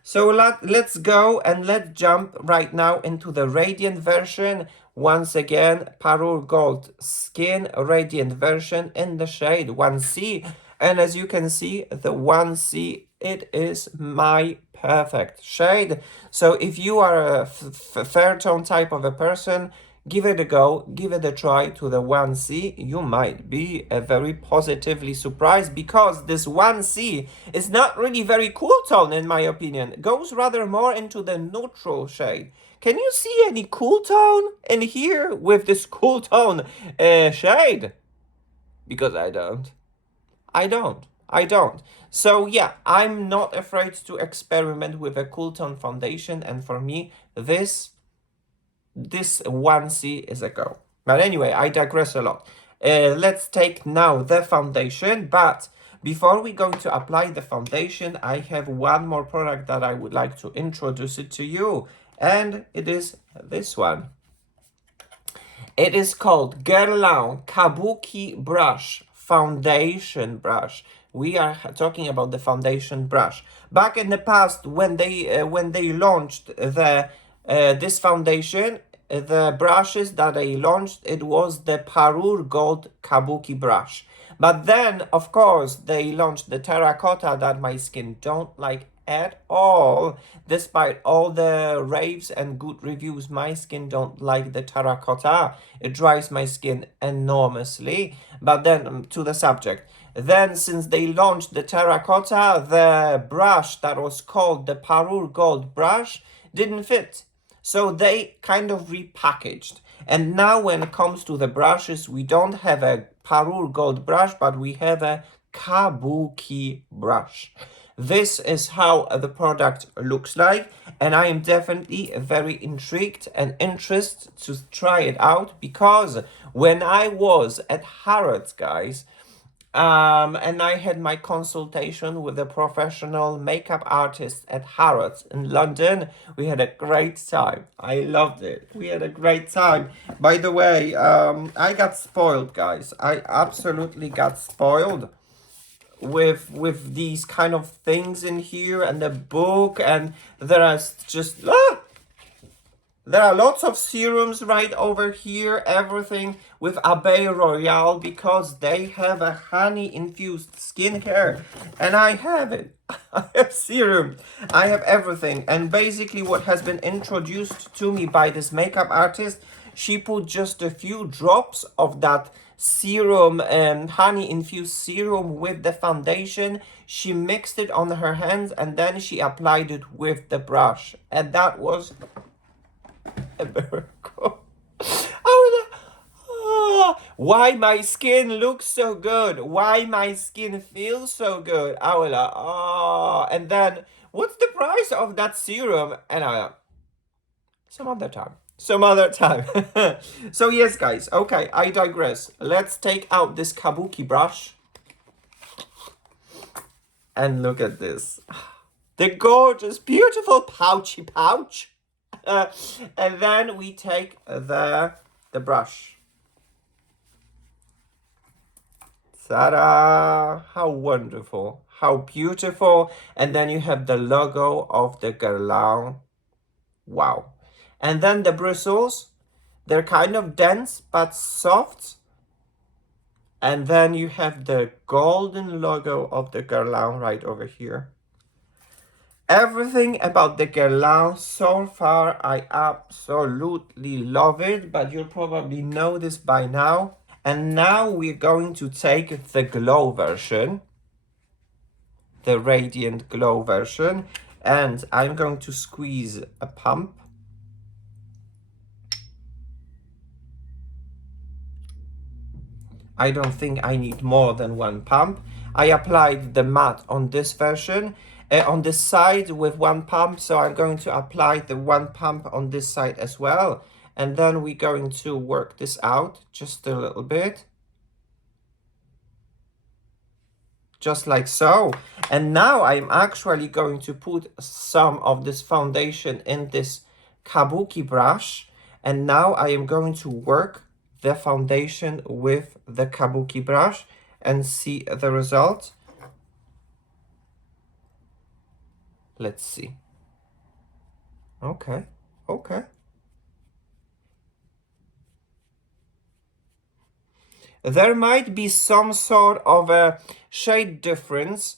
So let's go and let's jump right now into the radiant version. Once again, Parure Gold Skin radiant version in the shade 1C. And as you can see, the 1C, it is my perfect shade. So if you are a fair tone type of a person, give it a go, give it a try to the 1C. You might be very positively surprised because this 1C is not really very cool tone in my opinion. It goes rather more into the neutral shade. Can you see any cool tone in here with this cool tone shade? Because I don't. I don't. So yeah, I'm not afraid to experiment with a cool tone foundation, and for me, this 1C is a go. But anyway, I digress a lot. Let's take now the foundation, but before we go to apply the foundation, I have one more product that I would like to introduce it to you, and it is this one. It is called Guerlain Kabuki Brush Foundation Brush. We are talking about the foundation brush. Back in the past, when they launched this foundation, the brushes that they launched, it was the Parure Gold Kabuki brush. But then, of course, they launched the terracotta that my skin don't like at all. Despite all the raves and good reviews, my skin don't like the terracotta. It dries my skin enormously. But then, to the subject. Then, since they launched the terracotta, the brush that was called the Parure Gold brush didn't fit. So they kind of repackaged. And now when it comes to the brushes, we don't have a Parure Gold brush, but we have a Kabuki brush. This is how the product looks like. And I am definitely very intrigued and interested to try it out. Because when I was at Harrods, guys, and I had my consultation with a professional makeup artist at Harrods in London. We had a great time. I loved it. We had a great time. By the way, I got spoiled, guys. I absolutely got spoiled with these kind of things in here and the book, and there is just there are lots of serums right over here, everything with Abeille Royale, because they have a honey-infused skincare. And I have it. I have serum. I have everything. And basically what has been introduced to me by this makeup artist, she put just a few drops of that serum, honey-infused serum with the foundation. She mixed it on her hands and then she applied it with the brush. And that was a miracle. Why my skin looks so good? Why my skin feels so good? And then what's the price of that serum? And some other time. Some other time. So yes, guys. Okay, I digress. Let's take out this Kabuki brush. And look at this. The gorgeous, beautiful pouchy pouch. And then we take the brush. Ta-da! How wonderful. How beautiful. And then you have the logo of the Guerlain. Wow. And then the bristles, they're kind of dense but soft. And then you have the golden logo of the Guerlain right over here. Everything about the Guerlain so far, I absolutely love it, but you'll probably know this by now. And now we're going to take the glow version, the radiant glow version, and I'm going to squeeze a pump. I don't think I need more than one pump. I applied the matte on this version, on this side with one pump, so I'm going to apply the one pump on this side as well. And then we're going to work this out just a little bit. Just like so. And now I'm actually going to put some of this foundation in this kabuki brush. And now I am going to work the foundation with the kabuki brush and see the result. Let's see. Okay. There might be some sort of a shade difference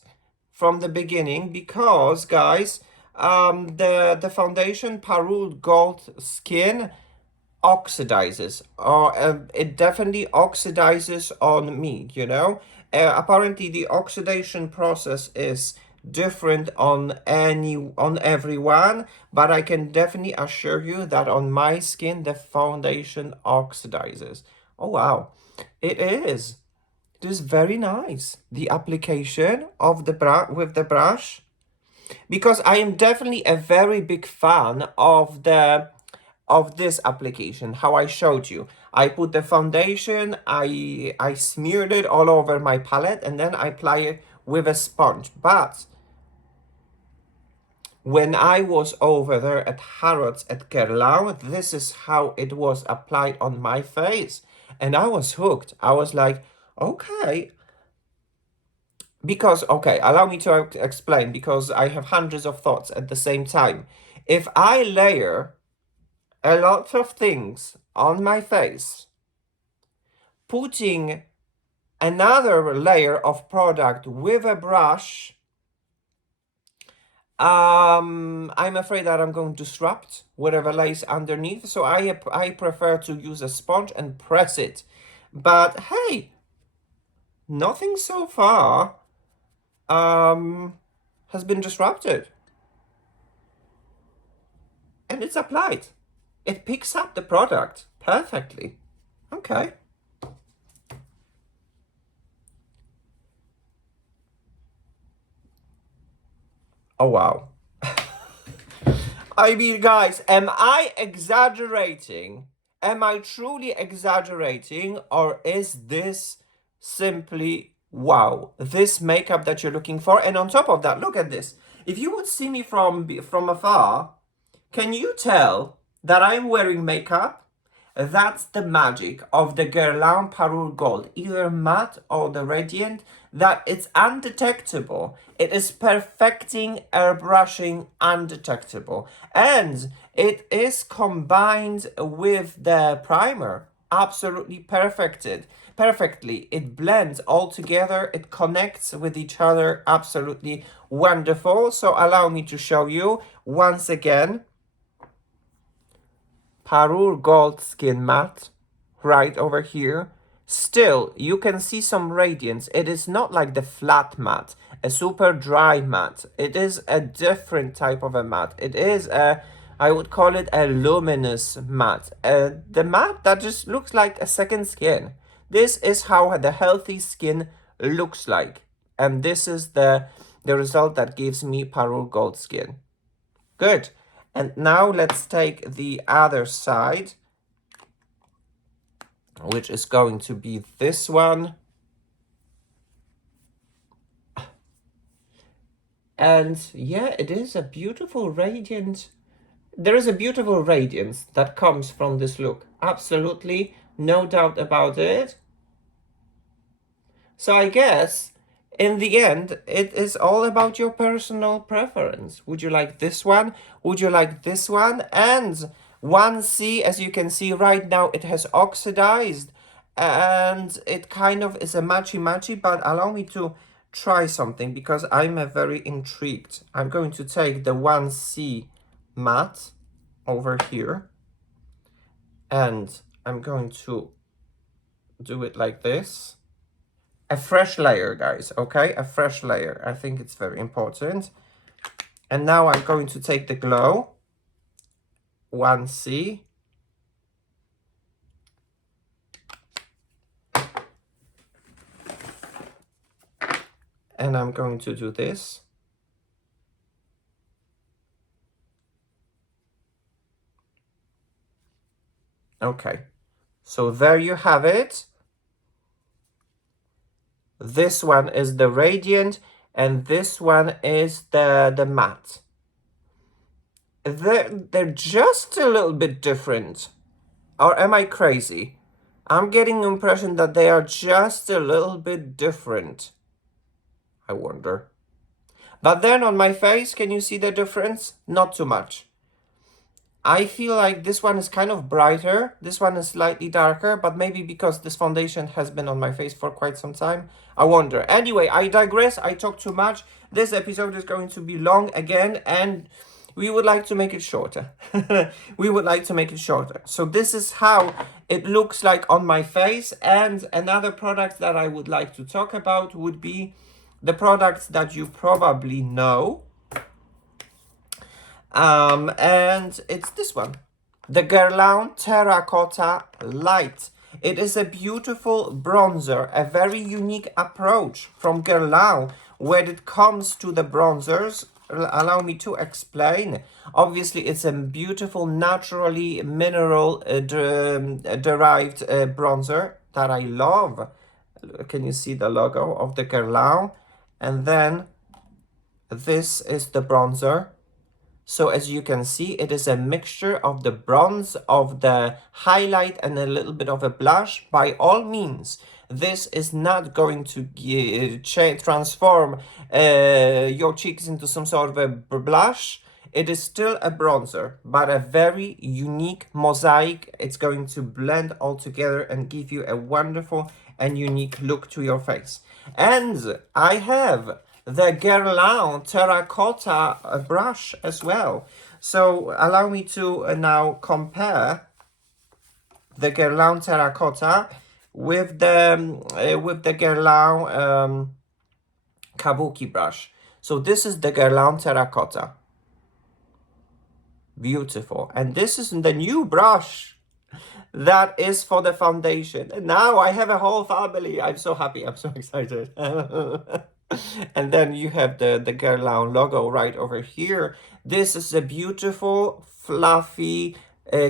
from the beginning because, guys, the foundation Parure Gold Skin oxidizes, or it definitely oxidizes on me, you know. Apparently the oxidation process is different on everyone, but I can definitely assure you that on my skin the foundation oxidizes. Oh wow, it is very nice, the application of the with the brush, because I am definitely a very big fan of this application, how I showed you. I put the foundation, I smeared it all over my palette, and then I apply it with a sponge. But when I was over there at Harrods at Guerlain, this is how it was applied on my face. And I was hooked. I was like, okay. Because, okay, allow me to explain, because I have hundreds of thoughts at the same time. If I layer a lot of things on my face, putting another layer of product with a brush, I'm afraid that I'm going to disrupt whatever lays underneath. So I prefer to use a sponge and press it. But hey, nothing so far has been disrupted. And it's applied. It picks up the product perfectly. Okay. Oh, wow. I mean, guys, am I exaggerating? Am I truly exaggerating? Or is this simply wow? This makeup that you're looking for? And on top of that, look at this. If you would see me from afar, can you tell that I'm wearing makeup? That's the magic of the Guerlain Parure Gold, either matte or the radiant, that it's undetectable. It is perfecting, airbrushing, undetectable. And it is combined with the primer, absolutely perfectly. It blends all together, it connects with each other, absolutely wonderful. So allow me to show you once again. Parure Gold Skin Matte right over here. Still, you can see some radiance. It is not like the flat matte, a super dry matte. It is a different type of a matte. It is I would call it a luminous matte. The matte that just looks like a second skin. This is how the healthy skin looks like. And this is the result that gives me Parure Gold Skin. Good. And now let's take the other side, which is going to be this one. And yeah, it is a beautiful, radiant there is a beautiful radiance that comes from this look. Absolutely, no doubt about it. So I guess in the end, it is all about your personal preference. Would you like this one? Would you like this one? And 1C, as you can see right now, it has oxidized and it kind of is a matchy-matchy, but allow me to try something because I'm very intrigued. I'm going to take the 1C matte over here and I'm going to do it like this. A fresh layer, guys, okay? A fresh layer. I think it's very important. And now I'm going to take the Glow 1C. And I'm going to do this. Okay. So there you have it. This one is the Radiant and this one is the matte. They're just a little bit different. Or am I crazy? I'm getting the impression that they are just a little bit different. I wonder. But then on my face, can you see the difference? Not too much. I feel like this one is kind of brighter. This one is slightly darker, but maybe because this foundation has been on my face for quite some time. I wonder. Anyway, I digress. I talk too much. This episode is going to be long again, and we would like to make it shorter. We would like to make it shorter. So this is how it looks like on my face. And another product that I would like to talk about would be the products that you probably know. And it's this one, the Guerlain Terracotta Light. It is a beautiful bronzer, a very unique approach from Guerlain when it comes to the bronzers. Allow me to explain. Obviously, it's a beautiful, naturally mineral derived bronzer that I love. Can you see the logo of the Guerlain? And then this is the bronzer. So as you can see, it is a mixture of the bronze, of the highlight, and a little bit of a blush. By all means, this is not going to transform your cheeks into some sort of a blush. It is still a bronzer, but a very unique mosaic. It's going to blend all together and give you a wonderful and unique look to your face. And I have the Guerlain Terracotta brush as well. So allow me to now compare the Guerlain Terracotta with the Guerlain Kabuki brush. So this is the Guerlain Terracotta. Beautiful. And this is the new brush that is for the foundation. And now I have a whole family. I'm so happy. I'm so excited. And then you have the Guerlain logo right over here. This is a beautiful, fluffy,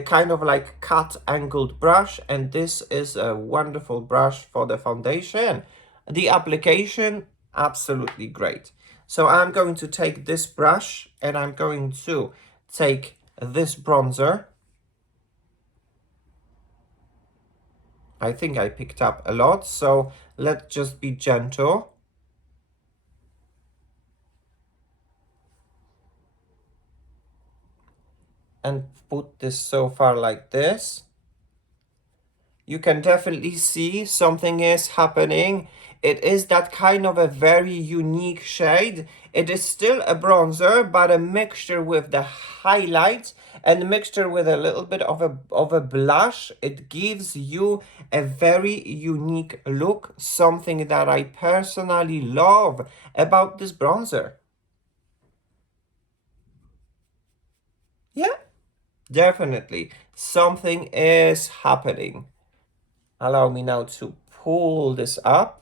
kind of like cut angled brush. And this is a wonderful brush for the foundation. The application, absolutely great. So I'm going to take this brush and I'm going to take this bronzer. I think I picked up a lot, so let's just be gentle. And put this so far like this. You can definitely see something is happening. It is that kind of a very unique shade. It is still a bronzer, but a mixture with the highlight and a mixture with a little bit of a blush. It gives you a very unique look, something that I personally love about this bronzer. Yeah, definitely something is happening. Allow me now to pull this up.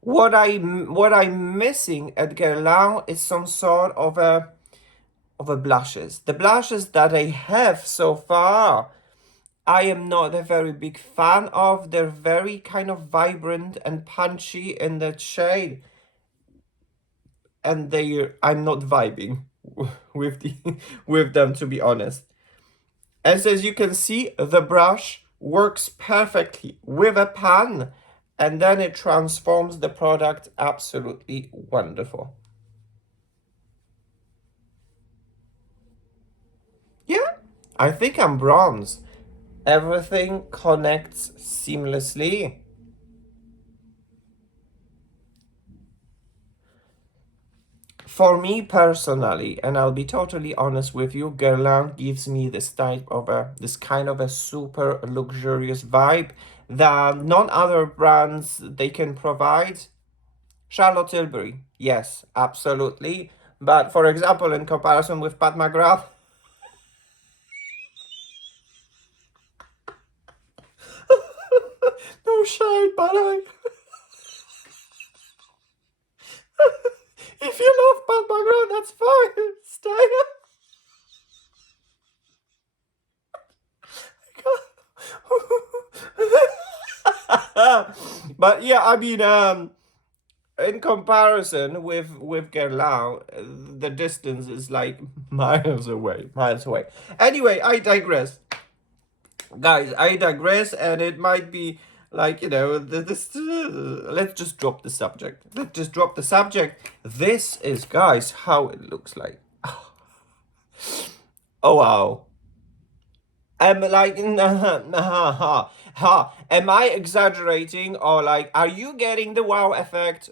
What I'm missing at Guerlain is some sort of a blushes. The blushes that I have so far I am not a very big fan of. They're very kind of vibrant and punchy in that shade. And I'm not vibing with with them, to be honest. As you can see, the brush works perfectly with a pan, and then it transforms the product absolutely wonderful. Yeah, I think I'm bronze. Everything connects seamlessly. For me personally, and I'll be totally honest with you, Guerlain gives me this kind of a super luxurious vibe that none other brands they can provide. Charlotte Tilbury, yes, absolutely. But for example, in comparison with Pat McGrath, no shade, but if you love Pat McGrath, that's fine. Stay. But yeah, I mean, in comparison with Guerlain, the distance is like miles away, miles away. Anyway, I digress, guys. I digress, and it might be like, you know, this. Let's just drop the subject. Let's just drop the subject. This is, guys, how it looks like. Oh wow. Am like am I exaggerating, or like, are you getting the wow effect?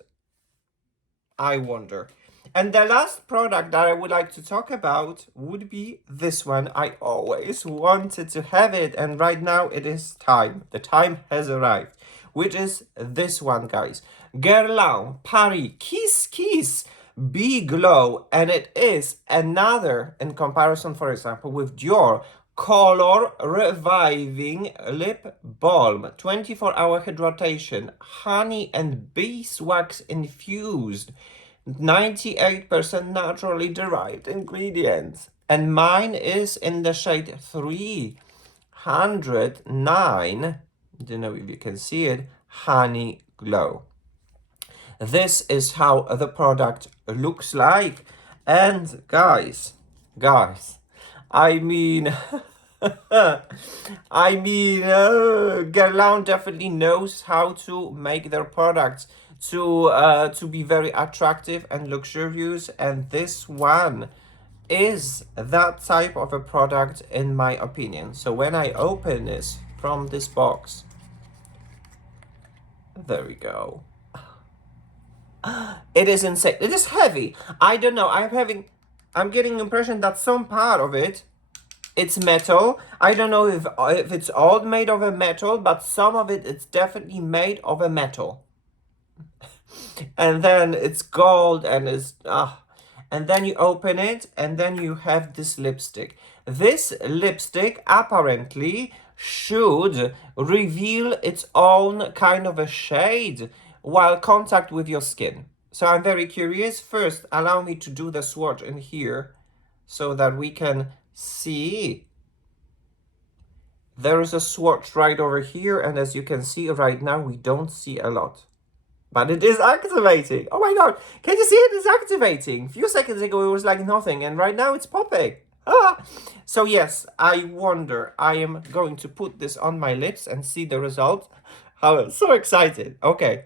I wonder. And the last product that I would like to talk about would be this one. I always wanted to have it, and right now it is time. The time has arrived, which is this one, guys. Guerlain Parure Kiss Be Glow, and it is another, in comparison, for example, with Dior, color reviving lip balm, 24-hour hydration, honey and beeswax infused, 98% naturally derived ingredients. And mine is in the shade 309. Don't know if you can see it. Honey Glow. This is how the product looks like. And guys, I mean, Guerlain definitely knows how to make their products to be very attractive and luxurious, and this one is that type of a product, in my opinion. So when I open this from this box, there we go. It is insane. It is heavy. I don't know. I'm getting the impression that some part of it's metal. I don't know if it's all made of a metal, but some of it's definitely made of a metal. And then it's gold, and and then you open it, and then you have this lipstick. This lipstick apparently should reveal its own kind of a shade while contact with your skin. So I'm very curious. First, allow me to do the swatch in here so that we can see. There is a swatch right over here, and as you can see right now, we don't see a lot. But it is activating. Oh my god, can you see it is activating? A few seconds ago it was like nothing, and right now it's popping. So yes, I wonder, I am going to put this on my lips and see the result. I'm so excited. Okay.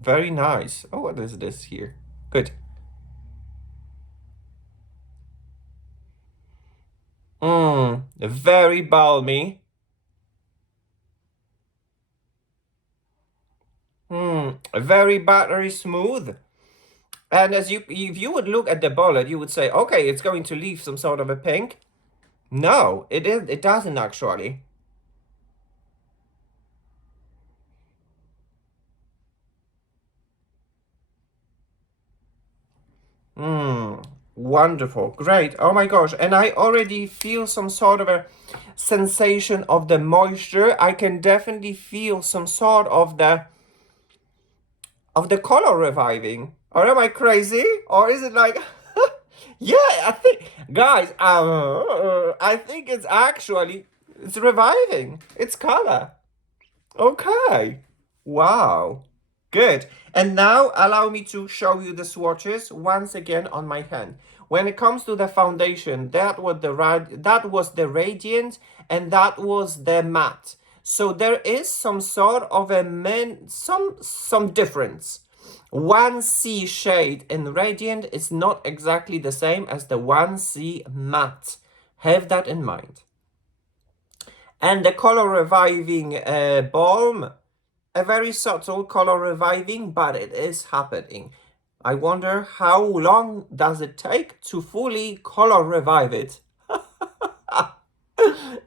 Very nice. Oh, what is this here? Good. Very balmy. Very buttery smooth. And if you would look at the bullet, you would say, okay, it's going to leave some sort of a pink. No, it doesn't actually. Wonderful, great. Oh my gosh, and I already feel some sort of a sensation of the moisture. I can definitely feel some sort of the color reviving. Or am I crazy? Or is it like Yeah, I think, guys, I think it's reviving its color. Okay. Wow. Good. And now allow me to show you the swatches once again on my hand. When it comes to the foundation, that was the radiant and that was the matte. So there is some sort of some difference. 1C shade in radiant is not exactly the same as the 1C matte. Have that in mind. And the color reviving balm, a very subtle color reviving, but it is happening. I wonder how long does it take to fully color revive it.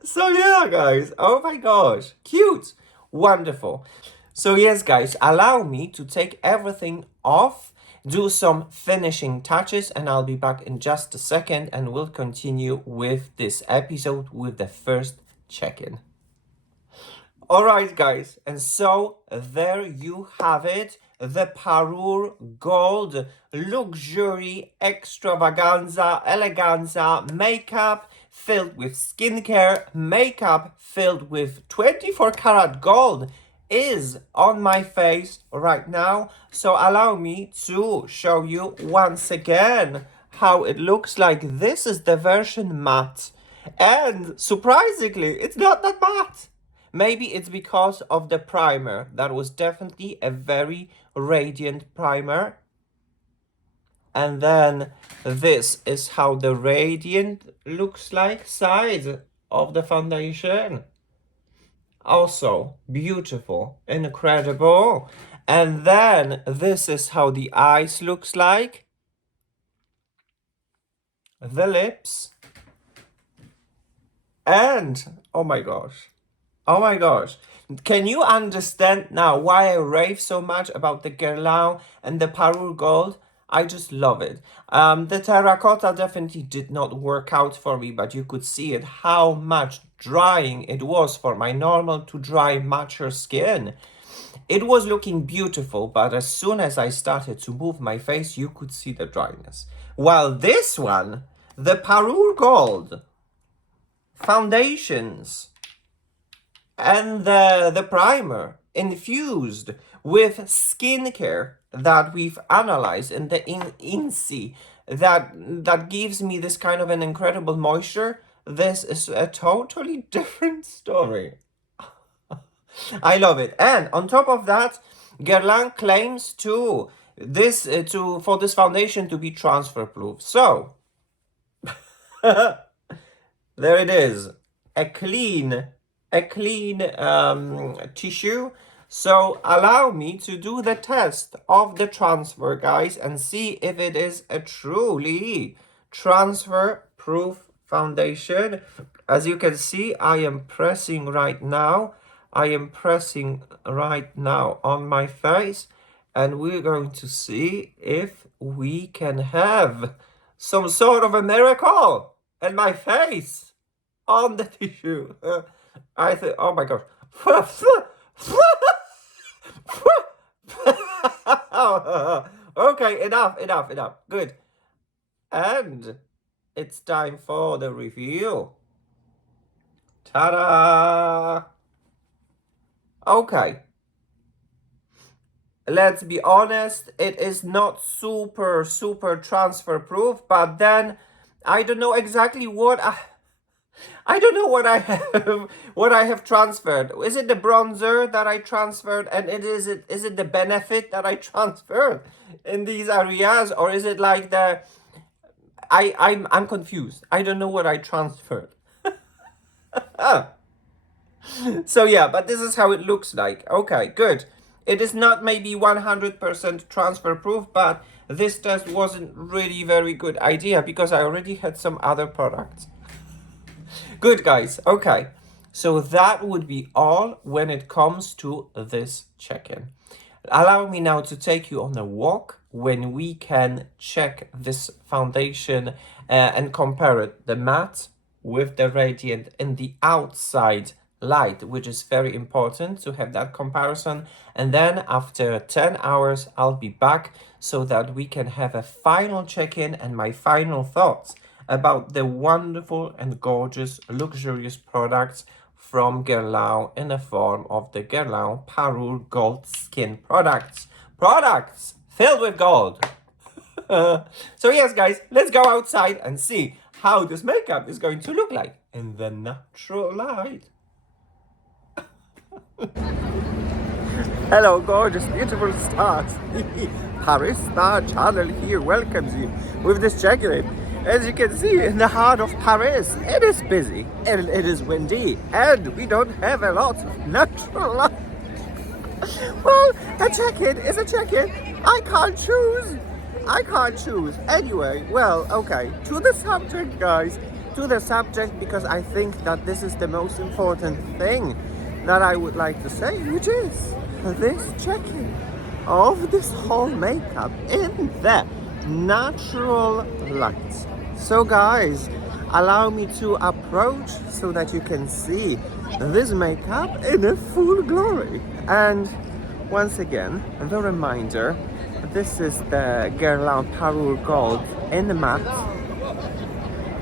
So yeah, guys, oh my gosh, cute, wonderful. So yes, guys, allow me to take everything off, do some finishing touches, and I'll be back in just a second and we'll continue with this episode with the first check-in. Alright, guys, and so there you have it, the Parure Gold Luxury Extravaganza Eleganza makeup filled with skincare, makeup filled with 24 karat gold is on my face right now. So allow me to show you once again how it looks like. This is the version matte, and surprisingly, it's not that matte. Maybe it's because of the primer. That was definitely a very radiant primer. And then this is how the radiant looks like side of the foundation. Also beautiful, incredible. And then this is how the eyes looks like. The lips. And oh my gosh. Oh my gosh. Can you understand now why I rave so much about the Guerlain and the Parure Gold? I just love it. The terracotta definitely did not work out for me, but you could see it, how much drying it was for my normal to dry mature skin. It was looking beautiful, but as soon as I started to move my face, you could see the dryness. While this one, the Parure Gold foundations, and the primer infused with skincare that we've analyzed in the INSEE that gives me this kind of an incredible moisture. This is a totally different story. I love it. And on top of that, Guerlain claims for this foundation to be transfer proof. So there it is, a clean tissue. So allow me to do the test of the transfer, guys, and see if it is a truly transfer proof foundation. As you can see, I am pressing right now on my face, and we're going to see if we can have some sort of a miracle in my face on the tissue. I think, oh my gosh. Okay, enough. Good. And it's time for the review. Ta-da! Okay. Let's be honest, it is not super transfer proof, but then I don't know exactly what I don't know what I have transferred. Is it the bronzer that I transferred, and is it the benefit that I transferred in these areas, or is it like the I'm confused. I don't know what I transferred. So yeah, but this is how it looks like. Okay, good. It is not maybe 100% transfer proof, but this test wasn't really very good idea because I already had some other products. Good, guys. Okay, so that would be all when it comes to this check-in. Allow me now to take you on a walk when we can check this foundation and compare it, the matte with the radiant in the outside light, which is very important to have that comparison. And then after 10 hours, I'll be back so that we can have a final check-in and my final thoughts about the wonderful and gorgeous, luxurious products from Guerlain in the form of the Guerlain Parure Gold Skin products. Products filled with gold. So yes, guys, let's go outside and see how this makeup is going to look like in the natural light. Hello, gorgeous, beautiful stars. Paris Star Channel here welcomes you with this check-in. As you can see, in the heart of Paris, it is busy and it is windy, and we don't have a lot of natural light. Well, a check-in is a check-in. I can't choose. Anyway, well, okay, to the subject, guys. To the subject, because I think that this is the most important thing that I would like to say, which is this check-in of this whole makeup in the natural light. So guys, allow me to approach so that you can see this makeup in a full glory. And once again, the reminder, this is the Guerlain Parure Gold in the matte,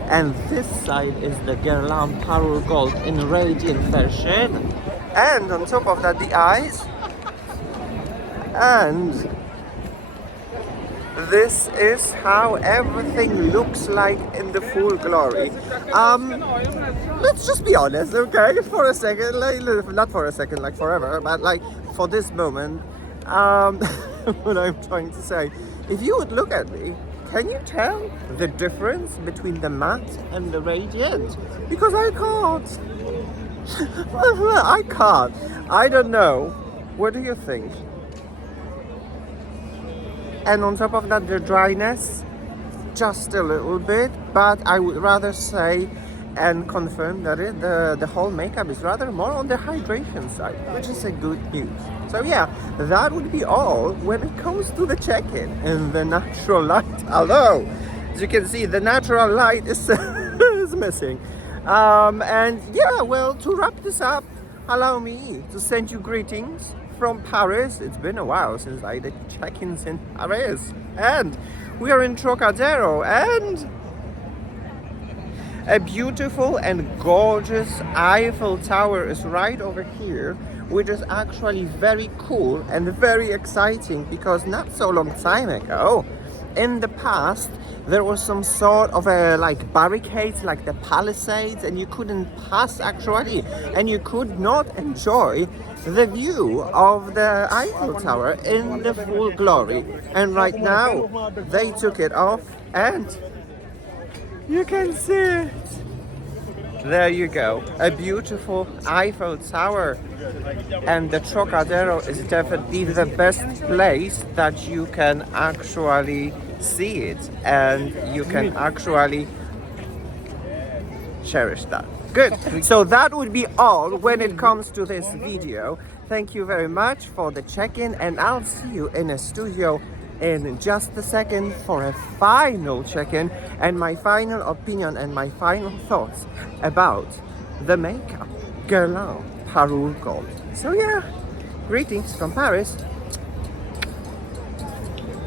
and this side is the Guerlain Parure Gold in radiant version, and on top of that the eyes, and this is how everything looks like in the full glory. Let's just be honest, okay, for a second, like, not for a second, like forever, but like for this moment, what I'm trying to say, if you would look at me, can you tell the difference between the matte and the radiant? Because I can't. I can't. I don't know. What do you think? And on top of that, the dryness, just a little bit, but I would rather say and confirm that the whole makeup is rather more on the hydration side, which is a good news. So yeah, that would be all when it comes to the check-in and the natural light. Although, as you can see, the natural light is, is missing. And yeah, well, to wrap this up, allow me to send you greetings from Paris. It's been a while since I did check-ins in Paris. And we are in Trocadero, and a beautiful and gorgeous Eiffel Tower is right over here, which is actually very cool and very exciting, because not so long time ago, in the past, there was some sort of like barricades, like the palisades, and you couldn't pass actually, and you could not enjoy the view of the Eiffel Tower in the full glory. And right now, they took it off, and you can see it. There you go, a beautiful Eiffel Tower. And the Trocadero is definitely the best place that you can actually see it, and you can actually cherish that. Good. So that would be all when it comes to this video. Thank you very much for the check-in, and I'll see you in a studio in just a second for a final check-in and my final opinion and my final thoughts about the makeup Guerlain Parure Gold. So yeah, greetings from Paris.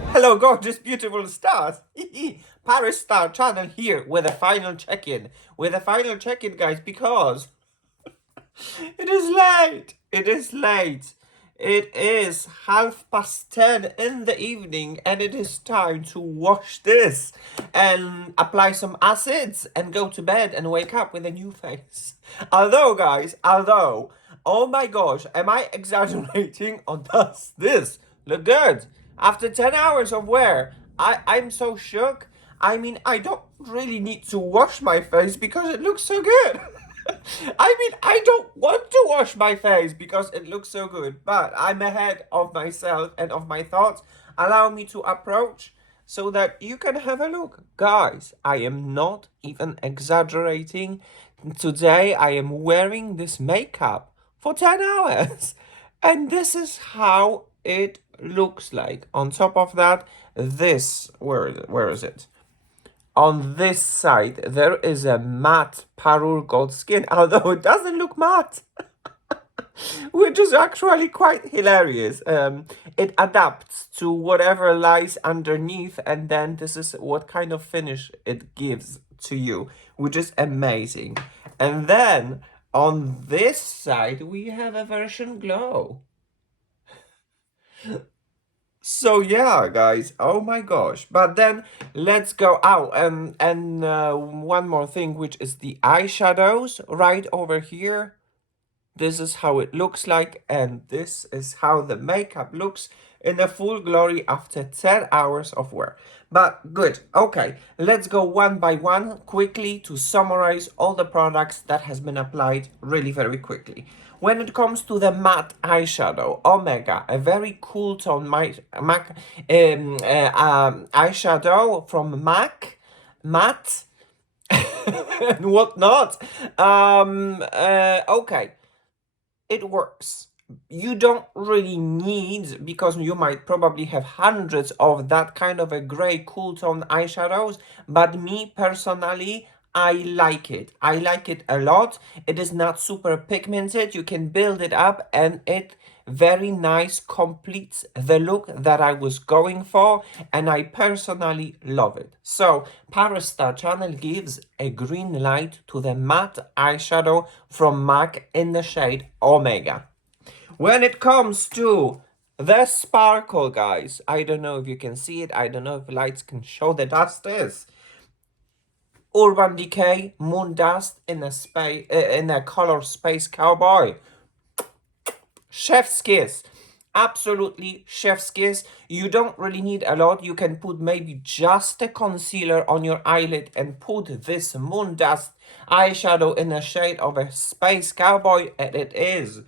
Hello, gorgeous, beautiful stars. Paris Star Channel here with a final check-in. Guys, because it is late. It is 10:30 in the evening, and it is time to wash this and apply some acids and go to bed and wake up with a new face. Although, guys, oh my gosh, am I exaggerating, or does this look good? After 10 hours of wear, I'm so shook. I mean, I don't really need to wash my face because it looks so good. I mean, I don't want to wash my face because it looks so good, but I'm ahead of myself and of my thoughts. Allow me to approach so that you can have a look. Guys, I am not even exaggerating. Today, I am wearing this makeup for 10 hours. And this is how it looks like. On top of that, this, where is it? On this side, there is a matte Parure Gold Skin, although it doesn't look matte. which is actually quite hilarious. It adapts to whatever lies underneath, and then this is what kind of finish it gives to you, which is amazing. And then on this side, we have a version glow. So yeah, guys, oh my gosh. But then let's go out and one more thing, which is the eyeshadows right over here. This is how it looks like, and this is how the makeup looks in a full glory after 10 hours of wear. But good, okay, let's go one by one quickly to summarize all the products that has been applied really very quickly. When it comes to the matte eyeshadow, Omega, a very cool tone eyeshadow from MAC, matte, and whatnot. Okay, it works. You don't really need, because you might probably have hundreds of that kind of a gray cool tone eyeshadows, but me personally, I like it. I like it a lot. It is not super pigmented. You can build it up and it very nice completes the look that I was going for, and I personally love it. So Parure Star Channel gives a green light to the matte eyeshadow from MAC in the shade Omega. When it comes to the sparkle, guys, I don't know if you can see it. I don't know if lights can show the dust is. Urban Decay Moon Dust in a color Space Cowboy. Chef's kiss. Absolutely chef's kiss. You don't really need a lot. You can put maybe just a concealer on your eyelid and put this Moon Dust eyeshadow in a shade of a Space Cowboy, and it is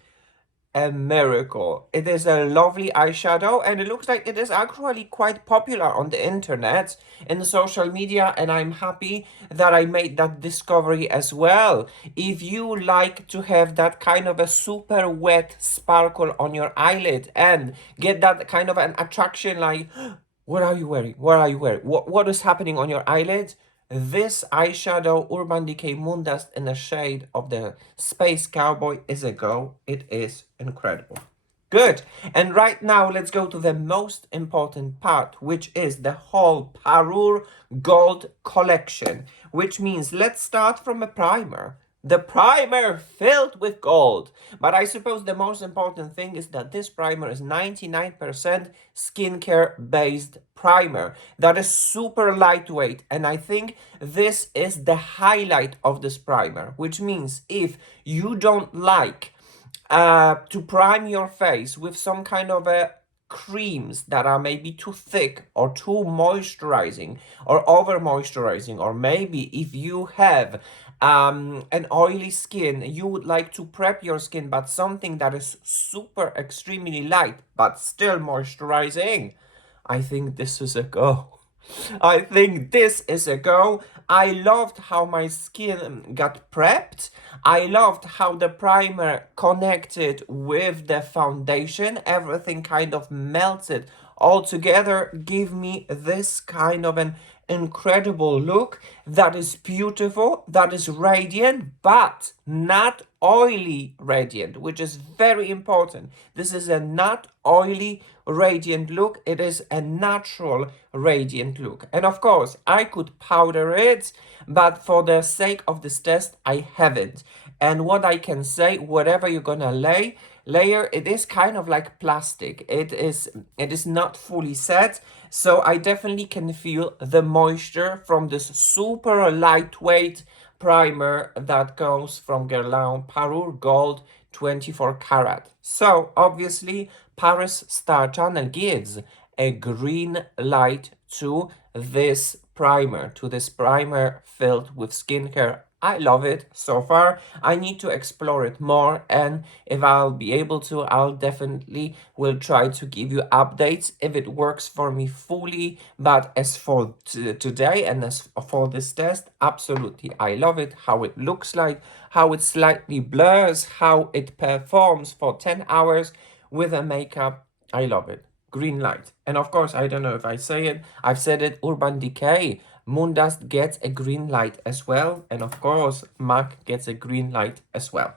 a miracle. It is a lovely eyeshadow, and it looks like it is actually quite popular on the internet, in social media, and I'm happy that I made that discovery as well. If you like to have that kind of a super wet sparkle on your eyelid and get that kind of an attraction, like, what are you wearing? What are you wearing? What is happening on your eyelid? This eyeshadow, Urban Decay Moon Dust in the shade of the Space Cowboy, is a go. It is incredible. Good. And right now, let's go to the most important part, which is the whole Parure Gold collection, which means let's start from a primer. The primer filled with gold. But I suppose the most important thing is that this primer is 99% skincare based primer. That is super lightweight, and I think this is the highlight of this primer, which means if you don't like to prime your face with some kind of a creams that are maybe too thick or too moisturizing or over moisturizing, or maybe if you have an oily skin, you would like to prep your skin, but something that is super extremely light but still moisturizing, I think this is a go. I think this is a go. I loved how my skin got prepped. I loved how the primer connected with the foundation. Everything kind of melted all together, give me this kind of an incredible look that is beautiful, that is radiant, but not oily radiant, which is very important. This is a not oily radiant look. It is a natural radiant look. And of course, I could powder it, but for the sake of this test, I haven't. And what I can say, whatever you're gonna layer, it is kind of like plastic. It is not fully set, so I definitely can feel the moisture from this super lightweight primer that goes from Guerlain Parure Gold 24 karat. So obviously Parure Star Channel gives a green light to this primer, filled with skincare. I love it so far. I need to explore it more, and if I'll be able to, I'll definitely will try to give you updates if it works for me fully. But as for today and as for this test, absolutely, I love it. How it looks like, how it slightly blurs, how it performs for 10 hours with a makeup. I love it. Green light. And of course, I don't know if I say it, I've said it, Urban Decay Moon Dust gets a green light as well, and of course MAC gets a green light as well.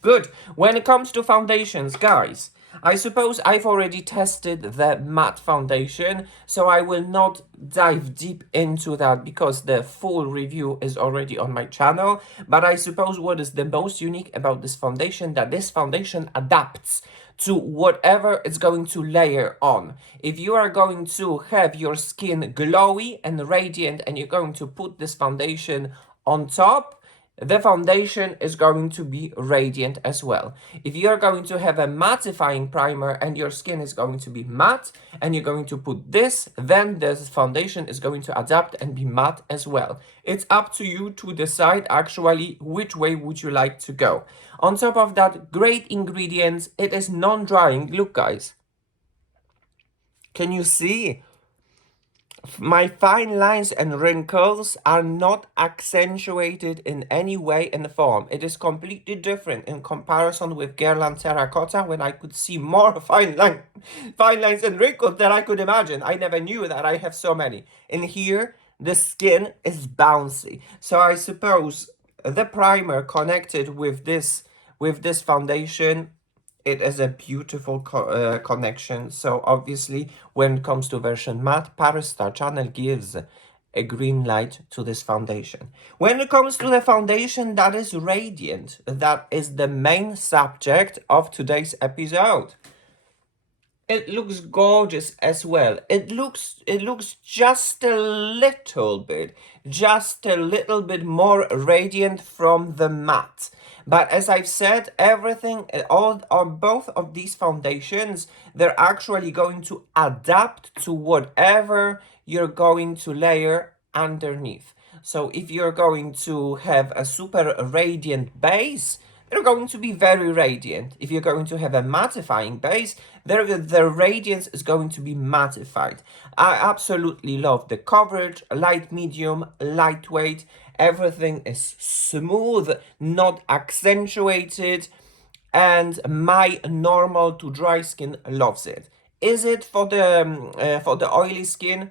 Good. When it comes to foundations, guys, I suppose I've already tested the matte foundation, so I will not dive deep into that because the full review is already on my channel. But I suppose what is the most unique about this foundation, that this foundation adapts to whatever it's going to layer on. If you are going to have your skin glowy and radiant and you're going to put this foundation on top, the foundation is going to be radiant as well. If you're going to have a mattifying primer and your skin is going to be matte and you're going to put this, then the foundation is going to adapt and be matte as well. It's up to you to decide actually which way would you like to go. On top of that, great ingredients. It is non-drying. Look, guys. Can you see? My fine lines and wrinkles are not accentuated in any way in the form. It is completely different in comparison with Guerlain Terracotta, when I could see more fine lines and wrinkles than I could imagine. I never knew that I have so many. In here, the skin is bouncy. So I suppose the primer connected with this foundation, it is a beautiful connection. So obviously, when it comes to version matte, Parure Star Channel gives a green light to this foundation. When it comes to the foundation that is radiant, that is the main subject of today's episode. It looks gorgeous as well. It looks just a little bit more radiant from the matte. But as I've said, everything, all on both of these foundations, they're actually going to adapt to whatever you're going to layer underneath. So if you're going to have a super radiant base, they're going to be very radiant. If you're going to have a mattifying base, the radiance is going to be mattified. I absolutely love the coverage, light medium, lightweight. Everything is smooth, not accentuated, and my normal to dry skin loves it. Is it for the oily skin?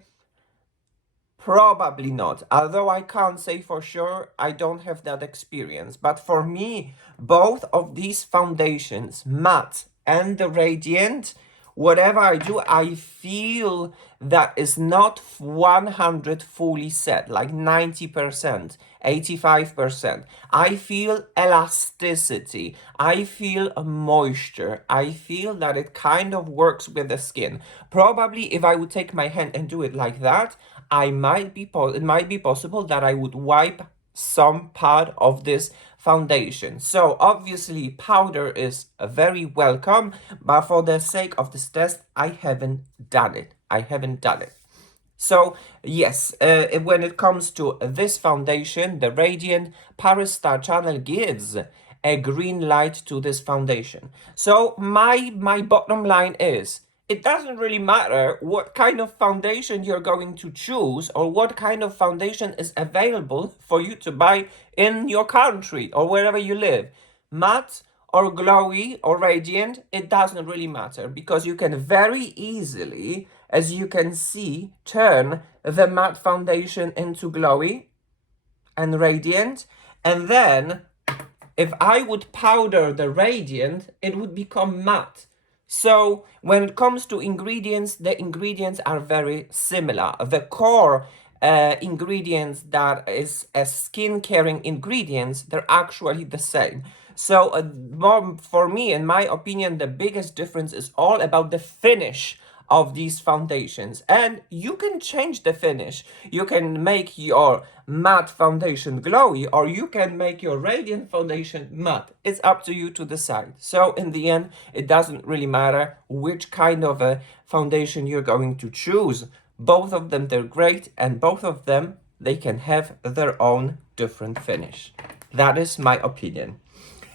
Probably not, although I can't say for sure, I don't have that experience. But for me, both of these foundations, matte and the radiant, whatever I do, I feel that is not 100 fully set, like 90%, 85%. I feel elasticity, I feel moisture, I feel that it kind of works with the skin. Probably if I would take my hand and do it like that, it might be possible that I would wipe some part of this foundation. So obviously powder is very welcome, but for the sake of this test, I haven't done it. So yes, when it comes to this foundation, the Radiant, Parure Star Channel gives a green light to this foundation. So my bottom line is, it doesn't really matter what kind of foundation you're going to choose or what kind of foundation is available for you to buy in your country or wherever you live. Matte or glowy or radiant, it doesn't really matter, because you can very easily, as you can see, turn the matte foundation into glowy and radiant. And then if I would powder the radiant, it would become matte. So when it comes to ingredients, the ingredients are very similar. The core ingredients that is skin caring ingredients, they're actually the same. So more, for me, in my opinion, the biggest difference is all about the finish of these foundations. And you can change the finish. You can make your matte foundation glowy, or you can make your radiant foundation matte. It's up to you to decide. So in the end, it doesn't really matter which kind of a foundation you're going to choose. Both of them, they're great, and both of them, they can have their own different finish. That is my opinion.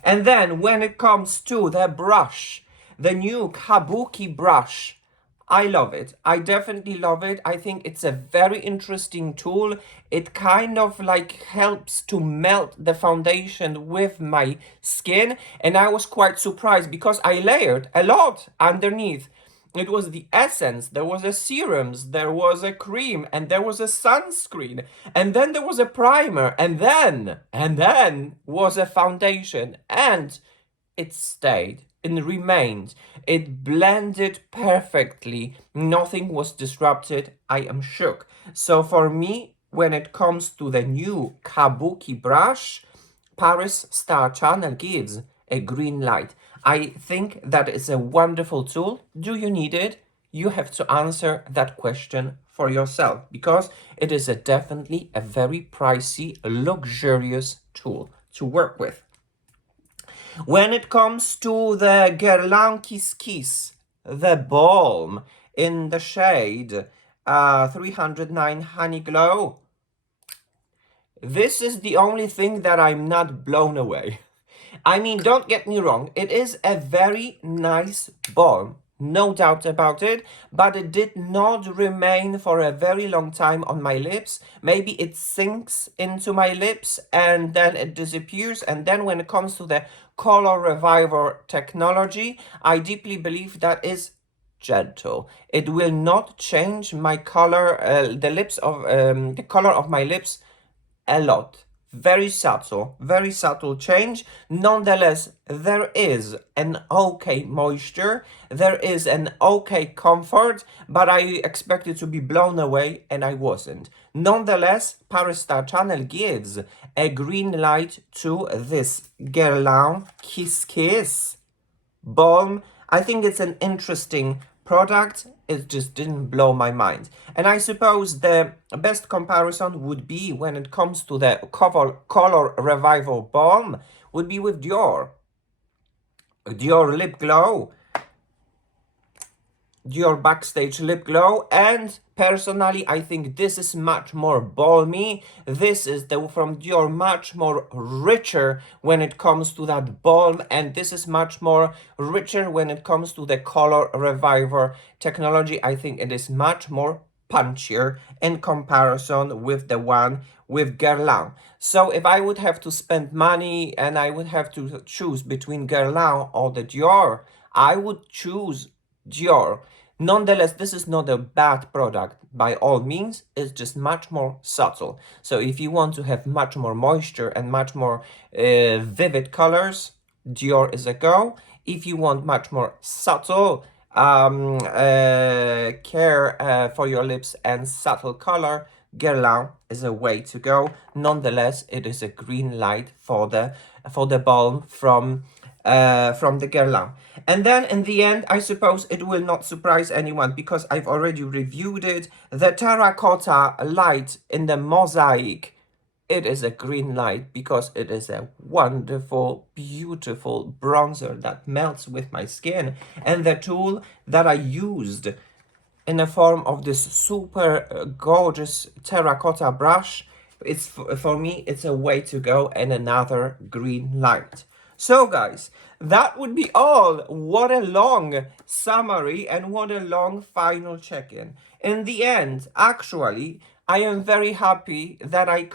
And then when it comes to the brush, the new Kabuki brush, I love it. I definitely love it. I think it's a very interesting tool. It kind of like helps to melt the foundation with my skin. And I was quite surprised because I layered a lot underneath. It was the essence, there was a serums, there was a cream, and there was a sunscreen, and then there was a primer, and then was a foundation. And it stayed, it remained, it blended perfectly, nothing was disrupted. I am shook. So for me, when it comes to the new Kabuki brush, Paris Star Channel gives a green light. I think that is a wonderful tool. Do you need it? You have to answer that question for yourself, because it is definitely a very pricey, luxurious tool to work with. When it comes to the Guerlain Kiss Kiss, the balm in the shade 309 Honey Glow, this is the only thing that I'm not blown away. I mean, don't get me wrong, it is a very nice balm, no doubt about it, but it did not remain for a very long time on my lips. Maybe it sinks into my lips and then it disappears. And then when it comes to the color reviver technology, I deeply believe that is gentle. It will not change my color, the color of my lips a lot. Very subtle change. Nonetheless, there is an okay moisture, there is an okay comfort, but I expected to be blown away and I wasn't. Nonetheless, Paris Star Channel gives a green light to this Guerlain Kiss Kiss balm. I think it's an interesting product. It just didn't blow my mind. And I suppose the best comparison would be, when it comes to the color revival balm, would be with Dior. Dior Lip Glow. Dior Backstage Lip Glow, and personally I think this is much more balmy. This is from Dior much more richer when it comes to that balm, and this is much more richer when it comes to the color reviver technology. I think it is much more punchier in comparison with the one with Guerlain. So if I would have to spend money and I would have to choose between Guerlain or the Dior, I would choose Dior. Nonetheless, this is not a bad product by all means. It's just much more subtle. So if you want to have much more moisture and much more vivid colors, Dior is a go. If you want much more subtle care for your lips and subtle color, Guerlain is a way to go. Nonetheless, it is a green light for the balm from the Guerlain. And then in the end, I suppose it will not surprise anyone because I've already reviewed it. The terracotta light in the mosaic, it is a green light because it is a wonderful, beautiful bronzer that melts with my skin. And the tool that I used in the form of this super gorgeous terracotta brush, it's for me, it's a way to go and another green light. So guys, that would be all. What a long summary and what a long final check-in. In the end, actually, I am very happy that I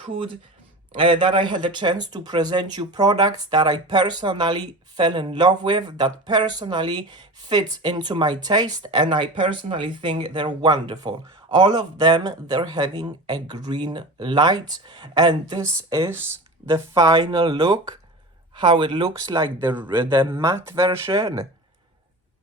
had a chance to present you products that I personally fell in love with, that personally fits into my taste, and I personally think they're wonderful. All of them, they're having a green light, and this is the final look. How it looks like the matte version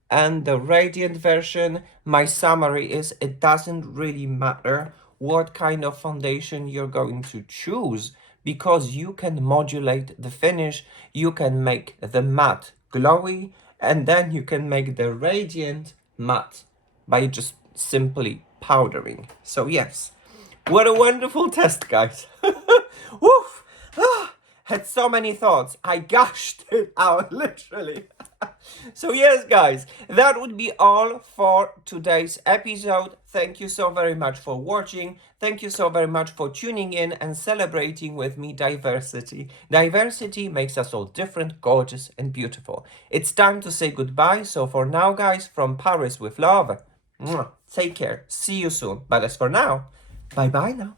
and the radiant version. My summary is, it doesn't really matter what kind of foundation you're going to choose, because you can modulate the finish. You can make the matte glowy, and then you can make the radiant matte by just simply powdering. So yes, what a wonderful test, guys. Woof. Had so many thoughts. I gushed it out, literally. So yes, guys, that would be all for today's episode. Thank you so very much for watching. Thank you so very much for tuning in and celebrating with me diversity. Diversity makes us all different, gorgeous, and beautiful. It's time to say goodbye. So for now, guys, from Paris with love, take care. See you soon. But as for now, bye-bye now.